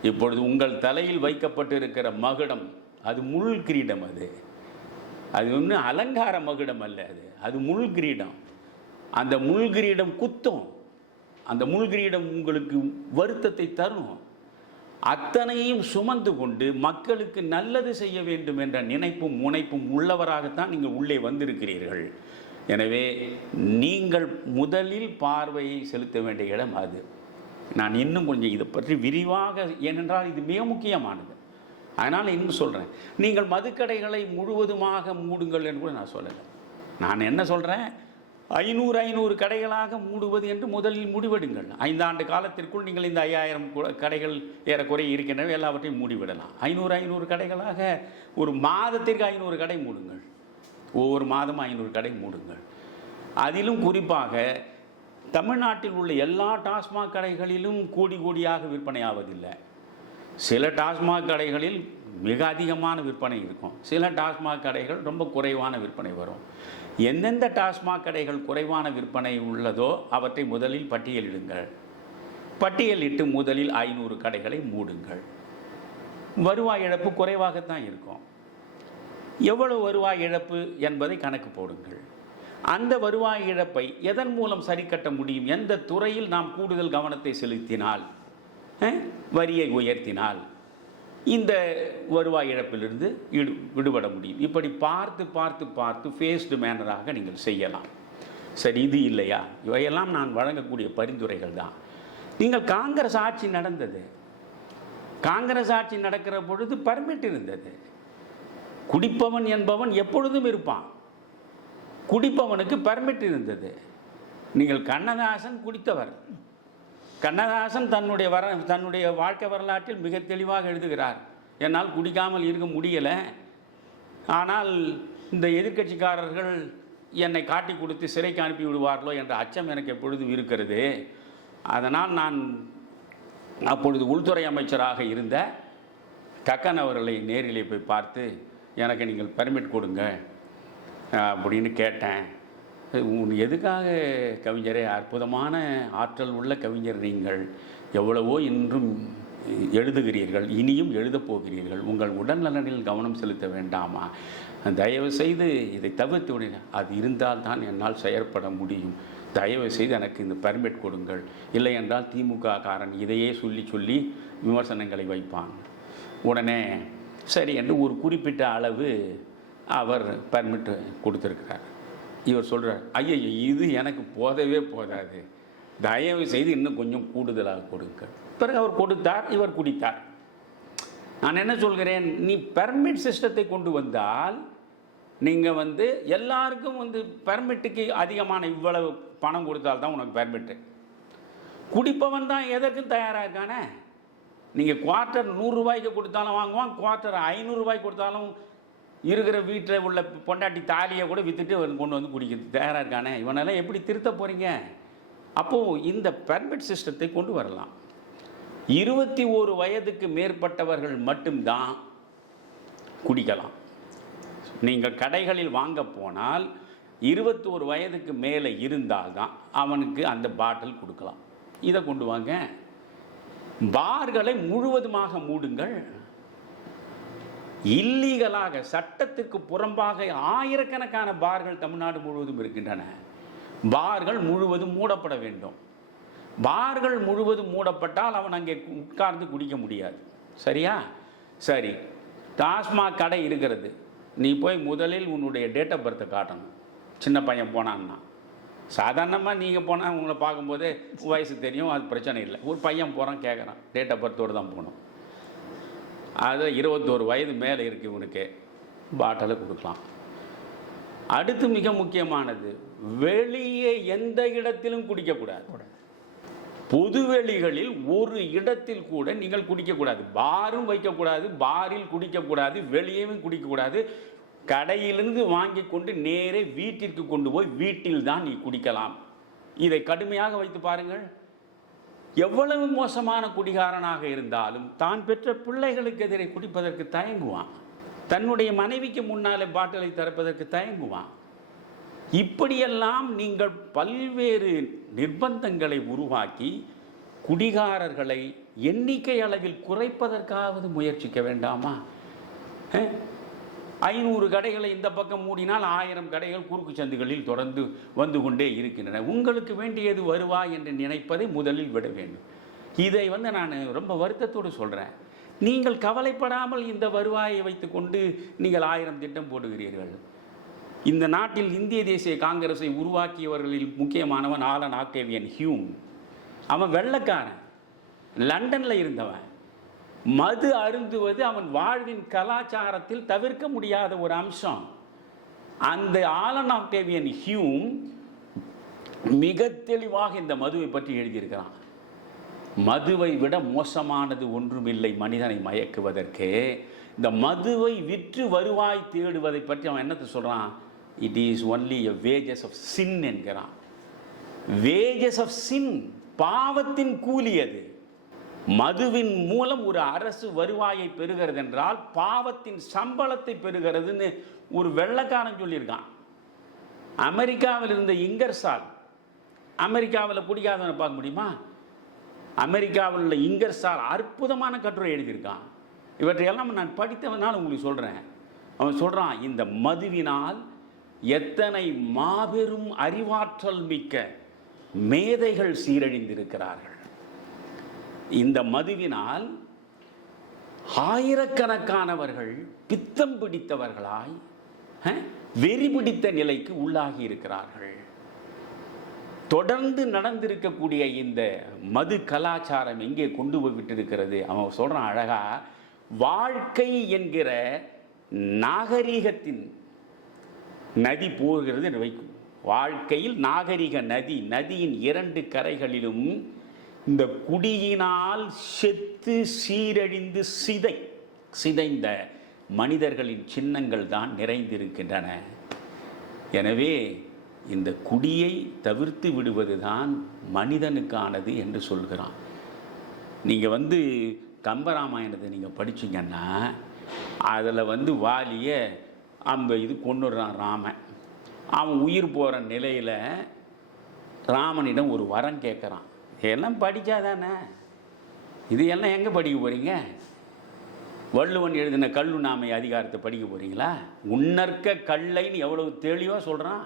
இப்பொழுது உங்கள் தலையில் வைக்கப்பட்டிருக்கிற மகுடம் அது முள் கிரீடம். அது ஒன்றும் அலங்கார மகுடம் அல்ல, அது முள் கிரீடம். அந்த முள் கிரீடம் குத்தும். அந்த முள் கிரீடம் உங்களுக்கு வருத்தத்தை தரும். அத்தனையும் சுமந்து கொண்டு மக்களுக்கு நல்லது செய்ய வேண்டும் என்ற நினைப்பும் முனைப்பும் உள்ளவராகத்தான் நீங்கள் உள்ளே வந்திருக்கிறீர்கள். எனவே நீங்கள் முதலில் பார்வையை செலுத்த வேண்டிய இடம் அது. நான் இன்னும் கொஞ்சம் இதை பற்றி விரிவாக, ஏனென்றால் இது மிக முக்கியமானது, அதனால் இன்னும் சொல்கிறேன். நீங்கள் மதுக்கடைகளை முழுவதுமாக மூடுங்கள் என்று கூட நான் சொல்லலை. நான் என்ன சொல்கிறேன், 500 கடைகளாக மூடுவது என்று முதலில் முடிவெடுங்கள். 5 ஆண்டு காலத்திற்குள் நீங்கள் இந்த 5000 கடைகள் ஏறக்குறைய இருக்கின்றன, எல்லாவற்றையும் மூடிவிடலாம். 500 கடைகளாக ஒரு மாதத்திற்கு 500 கடை மூடுங்கள். ஒவ்வொரு மாதமும் 500 கடை மூடுங்கள். அதிலும் குறிப்பாக தமிழ்நாட்டில் உள்ள எல்லா டாஸ்மாக் கடைகளிலும் கோடியாக விற்பனை ஆவதில்லை. சில டாஸ்மாக் கடைகளில் மிக அதிகமான விற்பனை இருக்கும், சில டாஸ்மாக் கடைகள் ரொம்ப குறைவான விற்பனை வரும். எந்தெந்த டாஸ்மாக் கடைகள் குறைவான விற்பனை உள்ளதோ அவற்றை முதலில் பட்டியலிடுங்கள். பட்டியலிட்டு முதலில் 500 கடைகளை மூடுங்கள். வருவாய் இழப்பு குறைவாகத்தான் இருக்கும். எவ்வளவு வருவாய் இழப்பு என்பதை கணக்கு போடுங்கள். அந்த வருவாய் இழப்பை எதன் மூலம் சரி கட்ட முடியும், எந்த துறையில் நாம் கூடுதல் கவனத்தை செலுத்தினால், வரியை உயர்த்தினால் இந்த வருவாய் இழப்பிலிருந்து விடுபட முடியும். இப்படி பார்த்து ஃபேஸ்டு மேனராக நீங்கள் செய்யலாம். சரி, இது இல்லையா, இவையெல்லாம் நான் வழங்கக்கூடிய பரிந்துரைகள் தான். நீங்கள் காங்கிரஸ் ஆட்சி நடந்தது, காங்கிரஸ் ஆட்சி நடக்கிற பொழுது பர்மிட் இருந்தது. குடிப்பவன் என்பவன் எப்பொழுதும் இருப்பான், குடிப்பவனுக்கு பர்மிட் இருந்தது. நீங்கள் கண்ணதாசன் குடித்தவர். கண்ணதாசன் தன்னுடைய வாழ்க்கை வரலாற்றில் மிக தெளிவாக எழுதுகிறார், என்னால் குடிக்காமல் இருக்க முடியலை, ஆனால் இந்த எதிர்க்கட்சிக்காரர்கள் என்னை காட்டி கொடுத்து சிறைக்கு அனுப்பி விடுவார்களோ என்ற அச்சம் எனக்கு எப்பொழுதும் இருக்கிறது. அதனால் நான் அப்பொழுது உள்துறை அமைச்சராக இருந்த கக்கன் அவர்களை நேரிலே போய் பார்த்து எனக்கு நீங்கள் பர்மிட் கொடுங்க அப்படின்னு கேட்டேன். எதுக்காக கவிஞரே, அற்புதமான ஆற்றல் உள்ள கவிஞர் நீங்கள், எவ்வளவோ இன்றும் எழுதுகிறீர்கள், இனியும் எழுதப் போகிறீர்கள், உங்கள் உடல்நலனில் கவனம் செலுத்த வேண்டாமா, தயவு செய்து இதை தவிர்த்து விடுங்க. அது இருந்தால் தான் என்னால் செயற்பட முடியும், தயவு செய்து எனக்கு இந்த பர்மிட் கொடுங்கள், இல்லை என்றால் திமுக காரன் இதையே சொல்லி விமர்சனங்களை வைப்பான். உடனே சரி என்று ஒரு குறிப்பிட்ட அளவு அவர் பர்மிட் கொடுத்துருக்கிறார். இவர் சொல்கிறார், ஐயா இது எனக்கு போதவே போதாது, தயவு செய்து இன்னும் கொஞ்சம் கூடுதலாக கொடுங்க. பிறகு அவர் கொடுத்தார், இவர் குடித்தார். நான் என்ன சொல்கிறேன், நீ பர்மிட் சிஸ்டத்தை கொண்டு வந்தால் நீங்கள் எல்லாருக்கும் பர்மிட்டுக்கு அதிகமான இவ்வளவு பணம் கொடுத்தால்தான் உனக்கு பர்மிட்டு. குடிப்பவன் தான் எதற்கும் தயாராக இருக்கானே. நீங்கள் குவார்ட்டர் 100 ரூபாய்க்கு கொடுத்தாலும் வாங்குவான், குவார்ட்டர் 500 ரூபாய்க்கு கொடுத்தாலும் இருக்கிற வீட்டில் உள்ள பொண்டாட்டி தாலியை கூட விற்றுட்டு கொண்டு குடிக்கிறது தயாராக இருக்கானே. இவனெல்லாம் எப்படி திருத்த போகிறீங்க? அப்போது இந்த பர்மிட் சிஸ்டத்தை கொண்டு வரலாம். 21 வயதுக்கு மேற்பட்டவர்கள் மட்டும்தான் குடிக்கலாம். நீங்கள் கடைகளில் வாங்க போனால் 21 வயதுக்கு மேலே இருந்தால்தான் அவனுக்கு அந்த பாட்டில் கொடுக்கலாம். இதை கொண்டு வாங்க. பார்களை முழுவதுமாக மூடுங்கள். இல்லீகலாக, சட்டத்துக்கு புறம்பாக ஆயிரக்கணக்கான பார்கள் தமிழ்நாடு முழுவதும் இருக்கின்றன. பார்கள் முழுவதும் மூடப்பட வேண்டும். பார்கள் முழுவதும் மூடப்பட்டால் அவன் அங்கே உட்கார்ந்து குடிக்க முடியாது. சரியா? சரி, டாஸ்மாக் கடை இருக்கிறது, நீ போய் முதலில் உன்னுடைய டேட் ஆஃப் பர்த்தை காட்டணும். சின்ன பையன் போனான்னா, சாதாரணமாக நீங்கள் போனால் உங்களை பார்க்கும்போதே வயசு தெரியும், அது பிரச்சனை இல்லை. ஒரு பையன் போகிறான், கேட்குறான், டேட் ஆஃப் பர்த்தோடு தான் போகணும். அது 21 வயது மேலே இருக்குது, இவனுக்கு பாட்டிலை கொடுக்கலாம். அடுத்து மிக முக்கியமானது, வெளியே எந்த இடத்திலும் குடிக்கக்கூடாது. பொதுவெளிகளில் ஒரு இடத்தில் கூட நீங்கள் குடிக்கக்கூடாது. பாரும் வைக்கக்கூடாது, பாரில் குடிக்கக்கூடாது, வெளியேவும் குடிக்கக்கூடாது. கடையிலிருந்து வாங்கி கொண்டு நேரே வீட்டிற்கு கொண்டு போய் வீட்டில் தான் நீ குடிக்கலாம். இதை கடுமையாக வைத்து பாருங்கள். எவ்வளவு மோசமான குடிகாரனாக இருந்தாலும் தான் பெற்ற பிள்ளைகளுக்கு எதிரே குடிப்பதற்கு தயங்குவான். தன்னுடைய மனைவிக்கு முன்னாலே பாட்டிலை திறப்பதற்கு தயங்குவான். இப்படியெல்லாம் நீங்கள் பல்வேறு நிர்பந்தங்களை உருவாக்கி குடிகாரர்களை எண்ணிக்கை அளவில் குறைப்பதற்காவது முயற்சிக்க வேண்டாமா? 500 கடைகளை இந்த பக்கம் மூடினால் 1000 கடைகள் குறுக்கு சந்துகளில் தொடர்ந்து வந்து கொண்டே இருக்கின்றன. உங்களுக்கு வேண்டியது வருவாய் என்று நினைப்பதை முதலில் விட வேண்டும். இதை நான் ரொம்ப வருத்தத்தோடு சொல்கிறேன். நீங்கள் கவலைப்படாமல் இந்த வருவாயை வைத்துக்கொண்டு நீங்கள் 1000 திட்டம் போடுகிறீர்கள். இந்த நாட்டில் இந்திய தேசிய காங்கிரஸை உருவாக்கியவர்களில் முக்கியமானவன் ஆலன் ஆக்டேவியன் ஹியூம். அவன் வெள்ளைக்காரன், லண்டனில் இருந்தவன். மது அருந்துவது அவன் வாழ்வின் கலாச்சாரத்தில் தவிர்க்க முடியாத ஒரு அம்சம். அந்த ஆலன் ஆக்டேவியன் ஹியூம் மிக தெளிவாக இந்த மதுவை பற்றி எழுதியிருக்கிறான். மதுவை விட மோசமானது ஒன்றுமில்லை மனிதனை மயக்குவதற்கு. இந்த மதுவை விற்று வருவாய் தேடுவதை பற்றி அவன் என்னத்தை சொல்கிறான்? It is only a wages of sin என்கிறான். வேஜஸ் ஆஃப் சின், பாவத்தின் கூலி அது. மதுவின் மூலம் ஒரு அரசு வருவாயை பெறுகிறது என்றால் பாவத்தின் சம்பளத்தை பெறுகிறதுன்னு ஒரு வெள்ளைக்காரன் சொல்லியிருக்கான். அமெரிக்காவில் இருந்த இங்கர்சால், அமெரிக்காவில் குடிக்காதவனை பார்க்க முடியுமா? அமெரிக்காவில் உள்ள இங்கர்சால் அற்புதமான கட்டுரை எழுதியிருக்கான். இவற்றையெல்லாம் நான் படித்தவனால் உங்களுக்கு சொல்கிறேன். அவன் சொல்கிறான், இந்த மதுவினால் எத்தனை மாபெரும் அறிவாற்றல் மிக்க மேதைகள் சீரழிந்திருக்கிறார்கள். இந்த மதுவினால் ஆயிரக்கணக்கானவர்கள் பித்தம் பிடித்தவர்களாய் வெறி பிடித்த நிலைக்கு உள்ளாகி இருக்கிறார்கள். தொடர்ந்து நடந்திருக்கக்கூடிய இந்த மது கலாச்சாரம் எங்கே கொண்டு போய்விட்டிருக்கிறது? அவன் சொல்கிறான் அழகா, வாழ்க்கை என்கிற நாகரீகத்தின் நதி போகிறது என்று வைக்கும். வாழ்க்கையில் நாகரிக நதி, நதியின் 2 கரைகளிலும் இந்த குடியினால் செத்து சீரழிந்து சிதைந்த மனிதர்களின் சின்னங்கள் தான் நிறைந்திருக்கின்றன. எனவே இந்த குடியை தவிர்த்து விடுவது தான் மனிதனுக்கானது என்று சொல்கிறான். நீங்கள் கம்பராமாயணத்தை நீங்கள் படிச்சிங்கன்னா அதில் வாலியை இது கொண்டுடுறான் ராமன். அவன் உயிர் போகிற நிலையில் ராமனிடம் ஒரு வரம் கேட்குறான். இதெல்லாம் படித்தாதானே? இது எல்லாம் எங்கே படிக்க போகிறீங்க? வள்ளுவன் எழுதின கல்லுண்ணாமை அதிகாரத்தை படிக்க போகிறீங்களா? உன்னற்க கல்லைன்னு எவ்வளவு தெளிவாக சொல்கிறான்.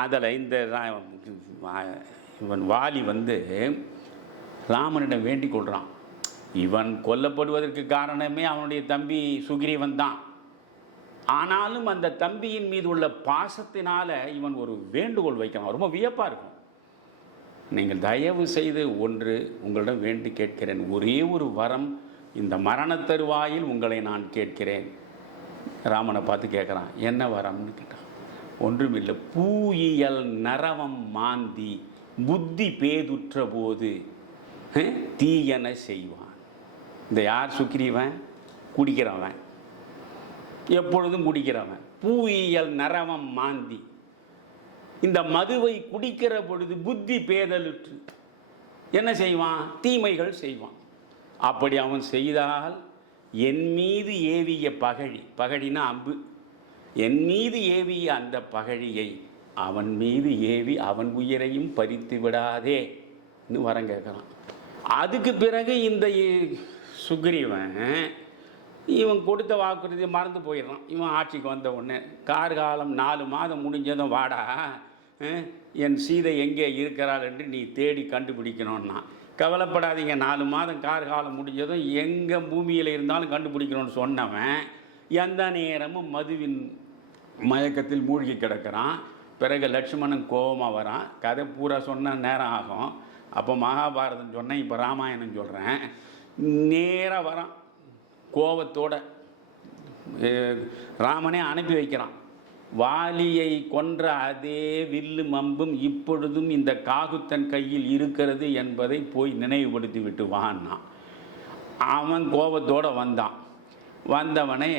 அதில் இந்த இவன் வாலி ராமனிடம் வேண்டிக் கொள்கிறான். இவன் கொல்லப்படுவதற்கு காரணமே அவனுடைய தம்பி சுக்ரீவன் தான். ஆனாலும் அந்த தம்பியின் மீது உள்ள பாசத்தினால இவன் ஒரு வேண்டுகோள் வைக்கிறான். ரொம்ப வியப்பாக இருக்கும். நீங்கள் தயவு செய்து ஒன்று உங்களிடம் வேண்டி கேட்கிறேன், ஒரே ஒரு வரம், இந்த மரண தருவாயில் உங்களை நான் கேட்கிறேன். ராமனை பார்த்து கேட்குறான், என்ன வரம்னு கேட்டான். ஒன்றுமில்லை, பூயியல் நரவம் மாந்தி புத்தி பேதுற்ற போது தீயன செய்வான். இந்த யார்? சுக்ரீவன், குடிக்கிறவன், எப்பொழுதும் குடிக்கிறவன். பூயியல் நரவம் மாந்தி, இந்த மதுவை குடிக்கிற பொழுது புத்தி பேதலுற்று என்ன செய்வான்? தீமைகள் செய்வான். அப்படி அவன் செய்தால் என் மீது ஏவிய பகழினா அம்பு, என் மீது ஏவிய அந்த பகழியை அவன் மீது ஏவி அவன் உயிரையும் பறித்து விடாதே வரம் கேட்குறான். அதுக்கு பிறகு இந்த சுக்ரீவன் இவன் கொடுத்த வாக்குறுதி மறந்து போயிடுறான். இவன் ஆட்சிக்கு வந்த உடனே கார்காலம் 4 மாதம் முடிஞ்சதும் வாடா, என் சீதை எங்கே இருக்கிறாள் என்று நீ தேடி கண்டுபிடிக்கணும்னா. கவலைப்படாதீங்க, 4 மாதம் கார்காலம் முடிஞ்சதும் எங்கே பூமியில் இருந்தாலும் கண்டுபிடிக்கணும்னு சொன்னவன் எந்த நேரமும் மதுவின் மயக்கத்தில் மூழ்கி கிடக்கிறான். பிறகு லட்சுமணன் கோபமாக வரான். கதை பூரா சொன்ன நேரம் ஆகும். அப்போ மகாபாரதம் சொன்னேன், இப்போ ராமாயணம் சொல்கிறேன். நேராக வரான் கோபத்தோட. ராமனே அனுப்பி வைக்கிறான். வாலியை கொன்ற அதே வில்லும் அம்பும் இப்பொழுதும் இந்த காகுத்தன் கையில் இருக்கிறது என்பதை போய் நினைவுபடுத்தி விட்டு வான்னா. அவன் கோபத்தோடு வந்தவனே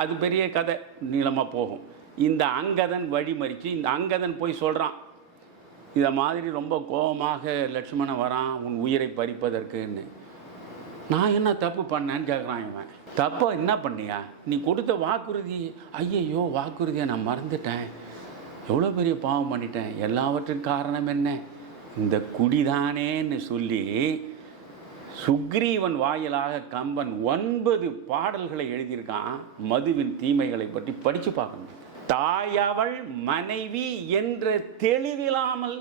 அது பெரிய கதை நீளமாக போகும். இந்த அங்கதன் வழிமறித்து இந்த அங்கதன் போய் சொல்கிறான், இதை மாதிரி ரொம்ப கோபமாக லட்சுமணன் வரான் உன் உயிரை பறிப்பதற்குன்னு. நான் என்ன தப்பு பண்ணேன்னு கேட்குறான் இவன். தப்பா என்ன பண்ணியா? நீ கொடுத்த வாக்குறுதி, ஐயையோ வாக்குறுதியை நான் மறந்துட்டேன், எவ்வளோ பெரிய பாவம் பண்ணிட்டேன், எல்லாவற்றுக்கும் காரணம் என்ன, இந்த குடிதானேன்னு சொல்லி சுக்ரீவன் வாயிலாக கம்பன் 9 பாடல்களை எழுதியிருக்கான். மதுவின் தீமைகளை பற்றி படித்து பார்க்கணும். தாயவள் மனைவி என்ற தெளிவில்லாமல்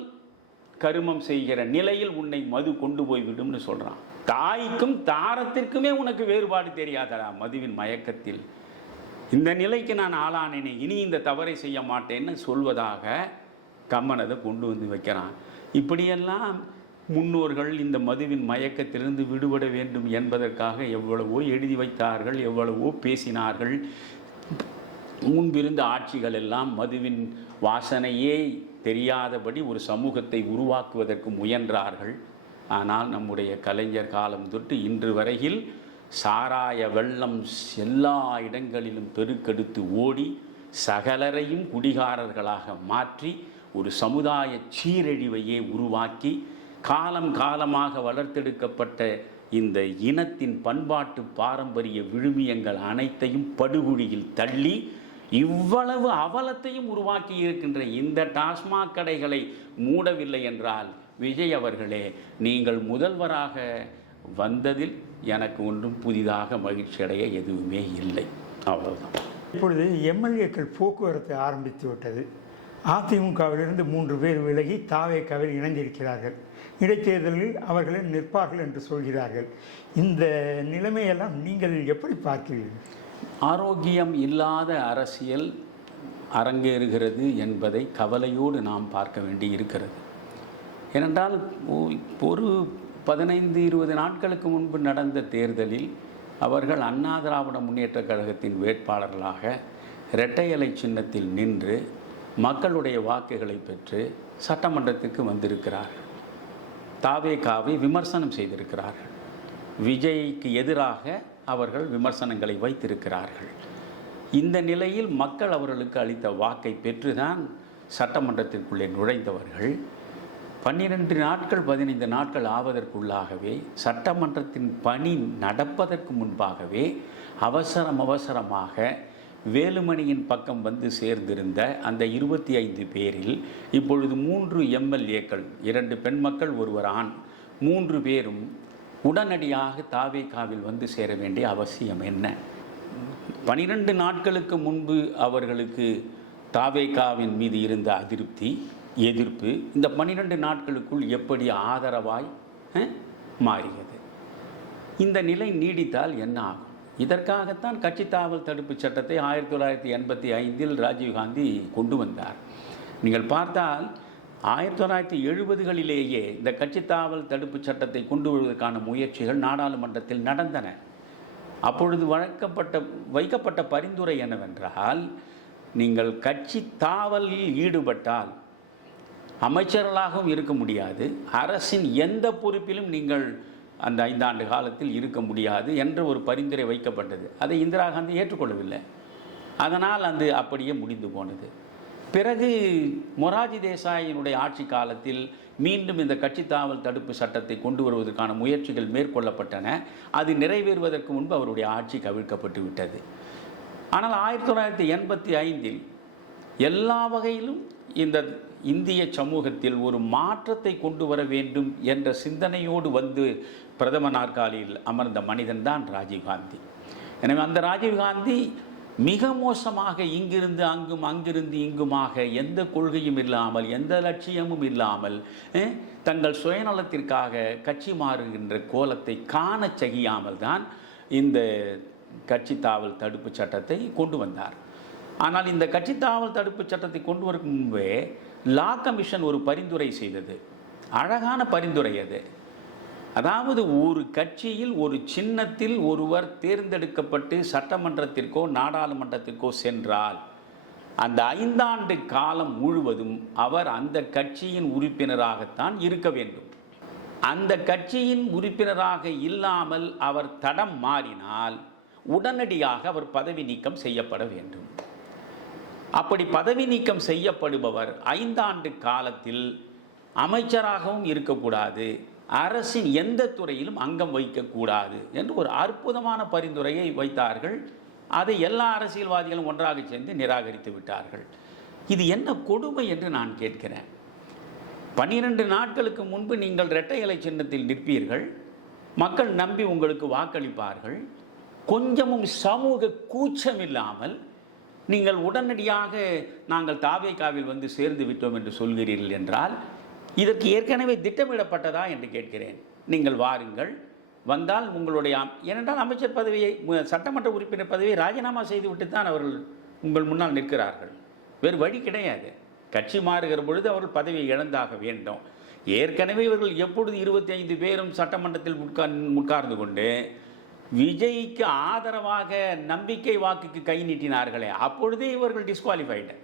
கருமம் செய்கிற நிலையில் உன்னை மது கொண்டு போய் விடும்னு சொல்கிறான். தாய்க்கும் தாரத்திற்குமே உனக்கு வேறுபாடு தெரியாதடா மதுவின் மயக்கத்தில். இந்த நிலைக்கு நான் ஆளானேனே, இனி இந்த தவறை செய்ய மாட்டேன்னு சொல்வதாக கம்பனதை கொண்டு வந்து வைக்கிறான். இப்படியெல்லாம் முன்னோர்கள் இந்த மதுவின் மயக்கத்திலிருந்து விடுபட வேண்டும் என்பதற்காக எவ்வளவோ எழுதி வைத்தார்கள், எவ்வளவோ பேசினார்கள். முன்பிருந்த ஆட்சிகள் எல்லாம் மதுவின் வாசனையே தெரியாதபடி ஒரு சமூகத்தை உருவாக்குவதற்கு முயன்றார்கள். ஆனால் நம்முடைய கலைஞர் காலம் தொட்டு இன்று வரையில் சாராய வெள்ளம் எல்லா இடங்களிலும் பெருக்கெடுத்து ஓடி சகலரையும் குடிகாரர்களாக மாற்றி ஒரு சமுதாய சீரழிவையே உருவாக்கி காலம் காலமாக வளர்த்தெடுக்கப்பட்ட இந்த இனத்தின் பண்பாட்டு பாரம்பரிய விழுமியங்கள் அனைத்தையும் படுகுழியில் தள்ளி இவ்வளவு அவலத்தையும் உருவாக்கி இருக்கின்ற இந்த டாஸ்மாக் கடைகளை மூடவில்லை என்றால் விஜய் அவர்களே, நீங்கள் முதல்வராக வந்ததில் எனக்கு ஒன்றும் புதிதாக மகிழ்ச்சி அடைய எதுவுமே இல்லை. அவ்வளவுதான். இப்பொழுது எம்எல்ஏக்கள் போக்குவரத்து ஆரம்பித்து விட்டது. அதிமுகவிலிருந்து 3 பேர் விலகி தாவேகாவில் இணைந்திருக்கிறார்கள். இடைத்தேர்தலில் அவர்களை நிற்பார்கள் என்று சொல்கிறார்கள். இந்த நிலைமையெல்லாம் நீங்கள் எப்படி பார்க்கிறீர்கள்? ஆரோக்கியம் இல்லாத அரசியல் அரங்கேறுகிறது என்பதை கவலையோடு நாம் பார்க்க வேண்டி இருக்கிறது. ஏனென்றால் ஒரு 15-20 நாட்களுக்கு முன்பு நடந்த தேர்தலில் அவர்கள் அண்ணா திராவிட முன்னேற்ற கழகத்தின் வேட்பாளர்களாக இரட்டை இலை சின்னத்தில் நின்று மக்களுடைய வாக்குகளை பெற்று சட்டமன்றத்திற்கு வந்திருக்கிறார்கள். தாவேகாவை விமர்சனம் செய்திருக்கிறார்கள். விஜய்க்கு எதிராக அவர்கள் விமர்சனங்களை வைத்திருக்கிறார்கள். இந்த நிலையில் மக்கள் அவர்களுக்கு அளித்த வாக்கை பெற்றுதான் சட்டமன்றத்திற்குள்ளே நுழைந்தவர்கள். 12 நாட்கள் 15 நாட்கள் ஆவதற்குள்ளாகவே சட்டமன்றத்தின் பணி நடப்பதற்கு முன்பாகவே அவசரமாக வேலுமணியின் பக்கம் வந்து சேர்ந்திருந்த அந்த 25 பேரில் இப்பொழுது 3 எம்எல்ஏக்கள், 2 பெண் மக்கள், 1 ஆண், 3 பேரும் உடனடியாக தாவேகாவில் வந்து சேர வேண்டிய அவசியம் என்ன? 12 நாட்களுக்கு முன்பு அவர்களுக்கு தாவேகாவின் மீது இருந்த அதிருப்தி, எதிர்ப்பு இந்த 12 நாட்களுக்குள் எப்படி ஆதரவாய் மாறியது? இந்த நிலை நீடித்தால் என்ன ஆகும்? இதற்காகத்தான் கட்சி தாவல் தடுப்பு சட்டத்தை 1985இல் ராஜீவ்காந்தி கொண்டு வந்தார். நீங்கள் பார்த்தால் 1970களிலேயே இந்த கட்சி தாவல் தடுப்பு சட்டத்தை கொண்டு வருவதற்கான முயற்சிகள் நாடாளுமன்றத்தில் நடந்தன. அப்பொழுது வைக்கப்பட்ட பரிந்துரை என்னவென்றால், நீங்கள் கட்சி தாவலில் ஈடுபட்டால் அமைச்சர்களாகவும் இருக்க முடியாது, அரசின் எந்த பொறுப்பிலும் நீங்கள் அந்த 5 ஆண்டு காலத்தில் இருக்க முடியாது என்ற ஒரு பரிந்துரை வைக்கப்பட்டது. அதை இந்திரா காந்தி ஏற்றுக்கொள்ளவில்லை. அதனால் அது அப்படியே முடிந்து போனது. பிறகு மொராஜி தேசாயினுடைய ஆட்சி காலத்தில் மீண்டும் இந்த கட்சி தாவல் தடுப்பு சட்டத்தை கொண்டு வருவதற்கான முயற்சிகள் மேற்கொள்ளப்பட்டன. அது நிறைவேறுவதற்கு முன்பு அவருடைய ஆட்சி கவிழ்க்கப்பட்டு விட்டது. ஆனால் 1985இல் எல்லா வகையிலும் இந்த இந்திய சமூகத்தில் ஒரு மாற்றத்தை கொண்டு வர வேண்டும் என்ற சிந்தனையோடு வந்து பிரதம நாற்காலியில் அமர்ந்த மனிதன்தான் ராஜீவ்காந்தி. எனவே அந்த ராஜீவ்காந்தி மிக மோசமாக இங்கிருந்து அங்கும் அங்கிருந்து இங்குமாக எந்த கொள்கையும் இல்லாமல் எந்த லட்சியமும் இல்லாமல் தங்கள் சுயநலத்திற்காக கட்சி மாறுகின்ற கோலத்தை காணச் செய்யாமல் தான் இந்த கட்சி தாவல் தடுப்பு சட்டத்தை கொண்டு வந்தார். ஆனால் இந்த கட்சி தாவல் தடுப்பு சட்டத்தை கொண்டு வரும் முன்பே லா கமிஷன் ஒரு பரிந்துரை செய்தது. அழகான பரிந்துரை அது. அதாவது ஒரு கட்சியில் ஒரு சின்னத்தில் ஒருவர் தேர்ந்தெடுக்கப்பட்டு சட்டமன்றத்திற்கோ நாடாளுமன்றத்திற்கோ சென்றால் அந்த 5 ஆண்டு காலம் முழுவதும் அவர் அந்த கட்சியின் உறுப்பினராகத்தான் இருக்க வேண்டும். அந்த கட்சியின் உறுப்பினராக இல்லாமல் அவர் தடம் மாறினால் உடனடியாக அவர் பதவி நீக்கம் செய்யப்பட வேண்டும். அப்படி பதவி நீக்கம் செய்யப்படுபவர் 5 ஆண்டு காலத்தில் அமைச்சராகவும் இருக்கக்கூடாது, அரசின் எந்த துறையிலும் அங்கம் வைக்கக்கூடாது என்று ஒரு அற்புதமான பரிந்துரையை வைத்தார்கள். அதை எல்லா அரசியல்வாதிகளும் ஒன்றாக சேர்ந்து நிராகரித்து விட்டார்கள். இது என்ன கொடுமை என்று நான் கேட்கிறேன். 12 நாட்களுக்கு முன்பு நீங்கள் இரட்டை இலை சின்னத்தில் நிற்பீர்கள், மக்கள் நம்பி உங்களுக்கு வாக்களிப்பார்கள். கொஞ்சமும் சமூக கூச்சம் இல்லாமல் நீங்கள் உடனடியாக நாங்கள் தாவேகாவில் வந்து சேர்ந்து விட்டோம் என்று சொல்கிறீர்கள் என்றால் இதற்கு ஏற்கனவே திட்டமிடப்பட்டதா என்று கேட்கிறேன். நீங்கள் வாருங்கள், வந்தால் உங்களுடைய ஏனென்றால் அமைச்சர் பதவியை, சட்டமன்ற உறுப்பினர் பதவியை ராஜினாமா செய்துவிட்டு தான் அவர்கள் உங்கள் முன்னால் நிற்கிறார்கள். வேறு வழி கிடையாது. கட்சி மாறுகிற பொழுது அவர்கள் பதவியை இழந்தாக வேண்டும். ஏற்கனவே இவர்கள் எப்பொழுது 25 பேரும் சட்டமன்றத்தில் உட்கார்ந்து கொண்டு விஜய்க்கு ஆதரவாக நம்பிக்கை வாக்குக்கு கை நீட்டினார்களே, அப்பொழுதே இவர்கள் டிஸ்குவாலிஃபைடு.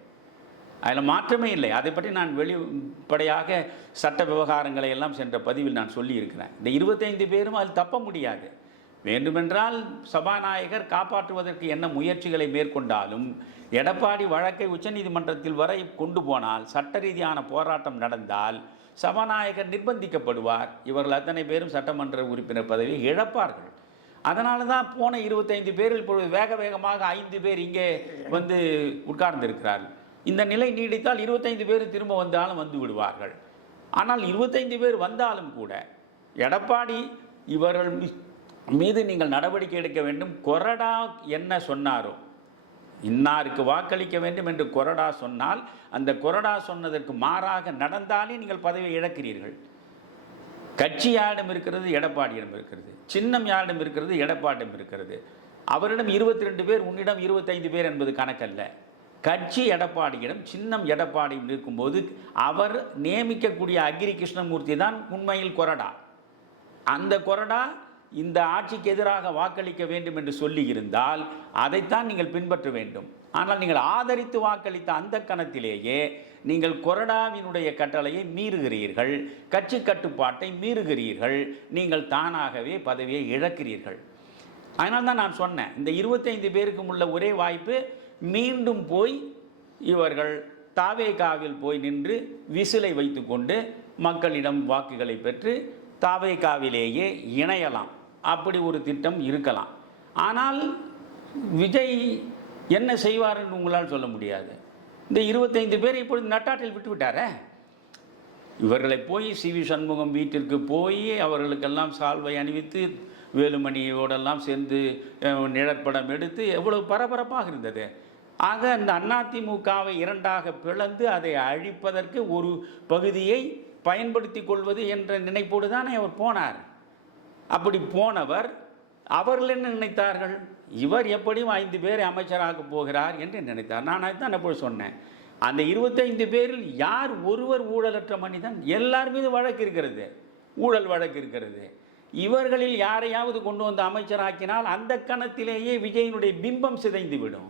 அதில் மாற்றமே இல்லை. அதை பற்றி நான் வெளிப்படையாக சட்ட விவகாரங்களை எல்லாம் சென்ற பதிவில் நான் சொல்லியிருக்கிறேன். இந்த 25 பேரும் அதில் தப்ப முடியாது. வேண்டுமென்றால் சபாநாயகர் காப்பாற்றுவதற்கு என்ன முயற்சிகளை மேற்கொண்டாலும் எடப்பாடி வழக்கை உச்சநீதிமன்றத்தில் வரை கொண்டு போனால், சட்ட ரீதியான போராட்டம் நடந்தால் சபாநாயகர் நிர்பந்திக்கப்படுவார். இவர்கள் அத்தனை பேரும் சட்டமன்ற உறுப்பினர் பதவியை இழப்பார்கள். அதனால தான் போன 25 பேரில் இப்பொழுது வேக வேகமாக 5 பேர் இங்கே வந்து உட்கார்ந்திருக்கிறார்கள். இந்த நிலை நீடித்தால் 25 பேர் திரும்ப வந்தாலும் வந்து விடுவார்கள். ஆனால் 25 பேர் வந்தாலும் கூட எடப்பாடி இவர்கள் மீது நீங்கள் நடவடிக்கை எடுக்க வேண்டும். கொறடா என்ன சொன்னாரோ, இன்னாருக்கு வாக்களிக்க வேண்டும் என்று கொறடா சொன்னால் அந்த கொறடா சொன்னதற்கு மாறாக நடந்தாலே நீங்கள் பதவியை இழக்கிறீர்கள். கட்சி யாரிடம் இருக்கிறது? எடப்பாடியிடம் இருக்கிறது. சின்னம் யாரிடம் இருக்கிறது? எடப்பாடியிடம் இருக்கிறது. அவரிடம் 22 பேர், உன்னிடம் 25 பேர் என்பது கணக்கல்ல. கட்சி எடப்பாடியிடம், சின்னம் எடப்பாடியும் இருக்கும்போது அவர் நியமிக்கக்கூடிய அக்ரி கிருஷ்ணமூர்த்தி தான் உண்மையில் கொறடா. அந்த கொறடா இந்த ஆட்சிக்கு எதிராக வாக்களிக்க வேண்டும் என்று சொல்லி இருந்தால் அதைத்தான் நீங்கள் பின்பற்ற வேண்டும். ஆனால் நீங்கள் ஆதரித்து வாக்களித்த அந்த கணத்திலேயே நீங்கள் கொறடாவினுடைய கட்டளையை மீறுகிறீர்கள், கட்சி கட்டுப்பாட்டை மீறுகிறீர்கள், நீங்கள் தானாகவே பதவியை இழக்கிறீர்கள். அதனால் தான் நான் சொன்னேன், இந்த 25 பேருக்கும் உள்ள ஒரே வாய்ப்பு மீண்டும் போய் இவர்கள் தாவேகாவில் போய் நின்று விசிலை வைத்துக்கொண்டு மக்களிடம் வாக்குகளை பெற்று தாவேகாவிலேயே இணையலாம். அப்படி ஒரு திட்டம் இருக்கலாம். ஆனால் விஜய் என்ன செய்வார் என்று உங்களால் சொல்ல முடியாது. இந்த 25 பேரை இப்பொழுது நட்டாற்றில் விட்டுவிட்டாரே. இவர்களை போய் சி.வி. சண்முகம் வீட்டிற்கு போய் அவர்களுக்கெல்லாம் சால்வை அணிவித்து வேலுமணியோடெல்லாம் சேர்ந்து நிழற்படம் எடுத்து எவ்வளவு பரபரப்பாக இருந்தது. ஆக அந்த அதிமுகவை 2ஆக பிளந்து அதை அழிப்பதற்கு ஒரு பகுதியை பயன்படுத்தி கொள்வது என்ற நினைப்போடு தானே அவர் போனார். அப்படி போனவர் அவர்கள் என்ன நினைத்தார்கள்? இவர் எப்படியும் 5 பேரை அமைச்சராக போகிறார் என்று நினைத்தார். நான் அதுதான் அப்போது சொன்னேன், அந்த 25 பேரில் யார் ஒருவர் ஊழலற்ற மனிதன்? எல்லார் மீது வழக்கு இருக்கிறது, ஊழல் வழக்கு இருக்கிறது. இவர்களில் யாரையாவது கொண்டு வந்து அமைச்சராக்கினால் அந்த கணத்திலேயே விஜயினுடைய பிம்பம் சிதைந்துவிடும்.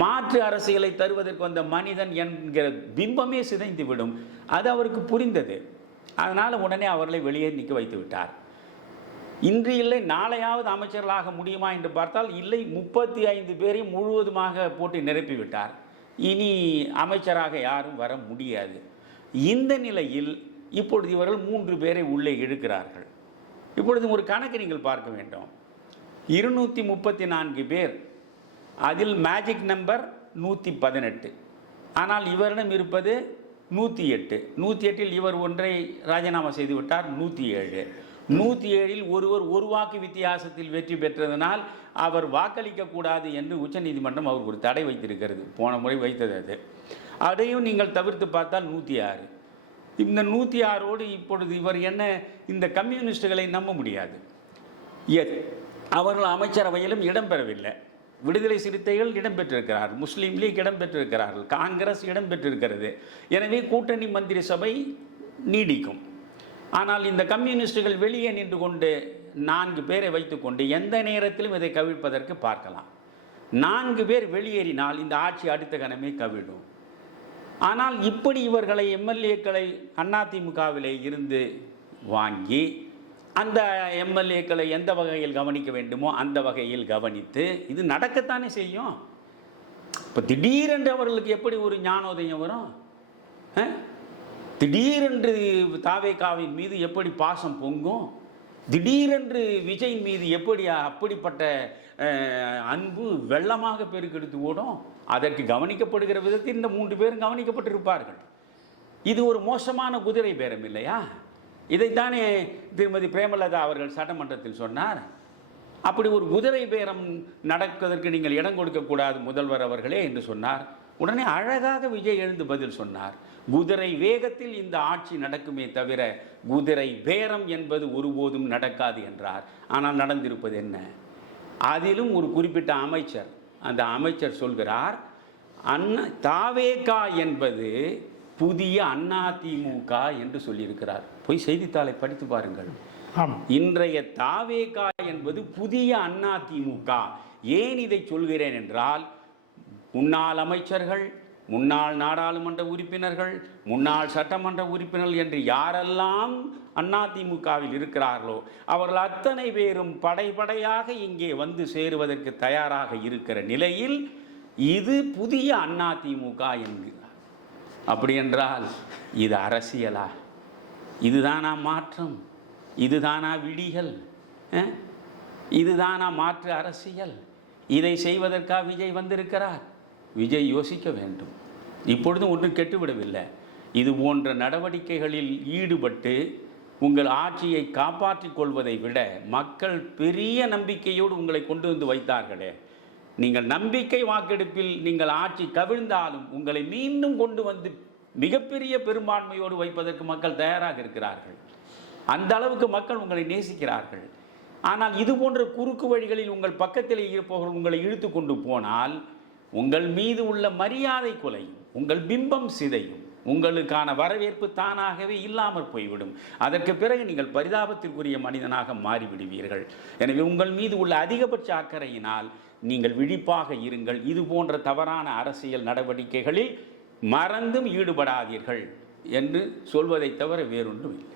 மாற்று அரசியலை தருவதற்கு வந்த மனிதன் என்கிற பிம்பமே சிதைந்துவிடும். அது அவருக்கு புரிந்தது. அதனால் உடனே அவர்களை வெளியே நிற்க வைத்து விட்டார். இன்று இல்லை நாளையாவது அமைச்சர்களாக முடியுமா என்று பார்த்தால் இல்லை, 35 பேரையும் முழுவதுமாக போட்டு நிரப்பிவிட்டார். இனி அமைச்சராக யாரும் வர முடியாது. இந்த நிலையில் இப்பொழுது இவர்கள் 3 பேரை உள்ளே இழுக்கிறார்கள். இப்பொழுது ஒரு கணக்கு நீங்கள் பார்க்க வேண்டும். 234 பேர், அதில் மேஜிக் நம்பர் 118. ஆனால் இவரிடம் இருப்பது 108. 108இல் இவர் ஒன்றை ராஜினாமா செய்துவிட்டார். 107. 107இல் ஒருவர் ஒரு வாக்கு வித்தியாசத்தில் வெற்றி பெற்றதனால் அவர் வாக்களிக்கக்கூடாது என்று உச்சநீதிமன்றம் அவருக்கு ஒரு தடை வைத்திருக்கிறது. போன முறை வைத்தது அது. அதையும் நீங்கள் தவிர்த்து பார்த்தால் 106. இந்த 106ஓடு இப்பொழுது இவர் என்ன, இந்த கம்யூனிஸ்டுகளை நம்ப முடியாது. அவர்கள் அமைச்சரவையிலும் இடம்பெறவில்லை. விடுதலை சிறுத்தைகள் இடம்பெற்றிருக்கிறார்கள், முஸ்லீம் லீக் இடம்பெற்றிருக்கிறார்கள், காங்கிரஸ் இடம்பெற்றிருக்கிறது. எனவே கூட்டணி மந்திரி சபை நீடிக்கும். ஆனால் இந்த கம்யூனிஸ்டுகள் வெளியே நின்று கொண்டு 4 பேரை வைத்துக்கொண்டு எந்த நேரத்திலும் இதை கவிழ்ப்பதற்கு பார்க்கலாம். 4 பேர் வெளியேறினால் இந்த ஆட்சி அடுத்த கணமே கவிழும். ஆனால் இப்படி இவர்களை எம்எல்ஏக்களை அதிமுகவிலே இருந்து வாங்கி அந்த எம்எல்ஏக்களை எந்த வகையில் கவனிக்க வேண்டுமோ அந்த வகையில் கவனித்து இது நடக்கத்தானே செய்யும். இப்போ திடீரென்று அவர்களுக்கு எப்படி ஒரு ஞானோதயம் வரும்? திடீரென்று தாவேகாவின் மீது எப்படி பாசம் பொங்கும்? திடீரென்று விஜய் மீது எப்படி அப்படிப்பட்ட அன்பு வெள்ளமாக பெருக்கெடுத்து ஓடும்? அதற்கு கவனிக்கப்படுகிற விதத்தில் இந்த 3 பேரும் கவனிக்கப்பட்டிருப்பார்கள். இது ஒரு மோசமான குதிரை பேரம் இல்லையா? இதைத்தானே திருமதி பிரேமலதா அவர்கள் சட்டமன்றத்தில் சொன்னார். அப்படி ஒரு குதிரை பேரம் நடப்பதற்கு நீங்கள் இடம் கொடுக்கக்கூடாது முதல்வர் அவர்களே என்று சொன்னார். உடனே அழகாக விஜய் எழுந்து பதில் சொன்னார். குதிரை வேகத்தில் இந்த ஆட்சி நடக்குமே தவிர குதிரை பேரம் என்பது ஒருபோதும் நடக்காது என்றார். ஆனால் நடந்திருப்பது என்ன? அதிலும் ஒரு குறிப்பிட்ட அமைச்சர், அந்த அமைச்சர் சொல்கிறார், தாவேகா என்பது புதிய அதிமுக என்று சொல்லியிருக்கிறார். போய் செய்தித்தாளை படித்து பாருங்கள். இன்றைய தாவேகா என்பது புதிய அதிமுக. ஏன் இதை சொல்கிறேன் என்றால், முன்னாள் அமைச்சர்கள், முன்னாள் நாடாளுமன்ற உறுப்பினர்கள், முன்னாள் சட்டமன்ற உறுப்பினர்கள் என்று யாரெல்லாம் அதிமுகவில் இருக்கிறார்களோ அவர்கள் அத்தனை பேரும் படைபடையாக இங்கே வந்து சேருவதற்கு தயாராக இருக்கிற நிலையில் இது புதிய அதிமுக என்கிறார். அப்படி என்றால் இது அரசியலா? இதுதானா மாற்றம்? இதுதானா விடிகள்? இதுதானா மாற்று அரசியல்? இதை செய்வதற்காக விஜய் வந்திருக்கிறார். விஜய் யோசிக்க வேண்டும். இப்பொழுதும் ஒன்றும் கெட்டுவிடவில்லை. இது போன்ற நடவடிக்கைகளில் ஈடுபட்டு உங்கள் ஆட்சியை காப்பாற்றிக் கொள்வதை விட மக்கள் பெரிய நம்பிக்கையோடு உங்களை கொண்டு வந்து வைத்தார்களே. நீங்கள் நம்பிக்கை வாக்கெடுப்பில் நீங்கள் ஆட்சி கவிழ்ந்தாலும் உங்களை மீண்டும் கொண்டு வந்து மிகப்பெரிய பெரும்பான்மையோடு வைப்பதற்கு மக்கள் தயாராக இருக்கிறார்கள். அந்த அளவுக்கு மக்கள் உங்களை நேசிக்கிறார்கள். ஆனால் இது போன்ற குறுக்கு வழிகளில் உங்கள் பக்கத்தில் இருப்பவர்கள் உங்களை இழுத்து கொண்டு போனால் உங்கள் மீது உள்ள மரியாதை குலையும், உங்கள் பிம்பம் சிதையும், உங்களுக்கான வரவேற்பு தானாகவே இல்லாமல் போய்விடும். அதற்கு பிறகு நீங்கள் பரிதாபத்திற்குரிய மனிதனாக மாறிவிடுவீர்கள். எனவே உங்கள் மீது உள்ள அதிகபட்ச அக்கறையினால் நீங்கள் விழிப்பாக இருங்கள். இது போன்ற தவறான அரசியல் நடவடிக்கைகளில் மறந்தும் ஈடுபடாதீர்கள் என்று சொல்வதை தவிர வேறொன்றும் இல்லை.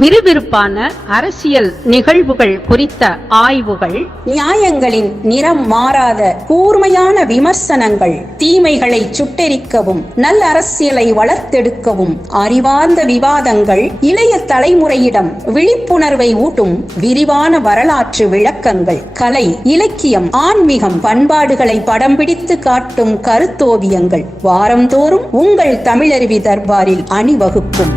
விறுவிறுப்பான அரசியல் நிகழ்வுகள் குறித்த ஆய்வுகள், நியாயங்களின் நிறம் மாறாத கூர்மையான விமர்சனங்கள், தீமைகளை சுட்டெரிக்கவும் நல்ல அரசியலை வளர்த்தெடுக்கவும் அறிவார்ந்த விவாதங்கள், இளைய தலைமுறையிடம் விழிப்புணர்வை ஊட்டும் விரிவான வரலாற்று விளக்கங்கள், கலை, இலக்கியம், ஆன்மீகம், பண்பாடுகளை படம் பிடித்து காட்டும் கருத்தோவியங்கள் வாரந்தோறும் உங்கள் தமிழருவி தர்பாரில் அணிவகுக்கும்.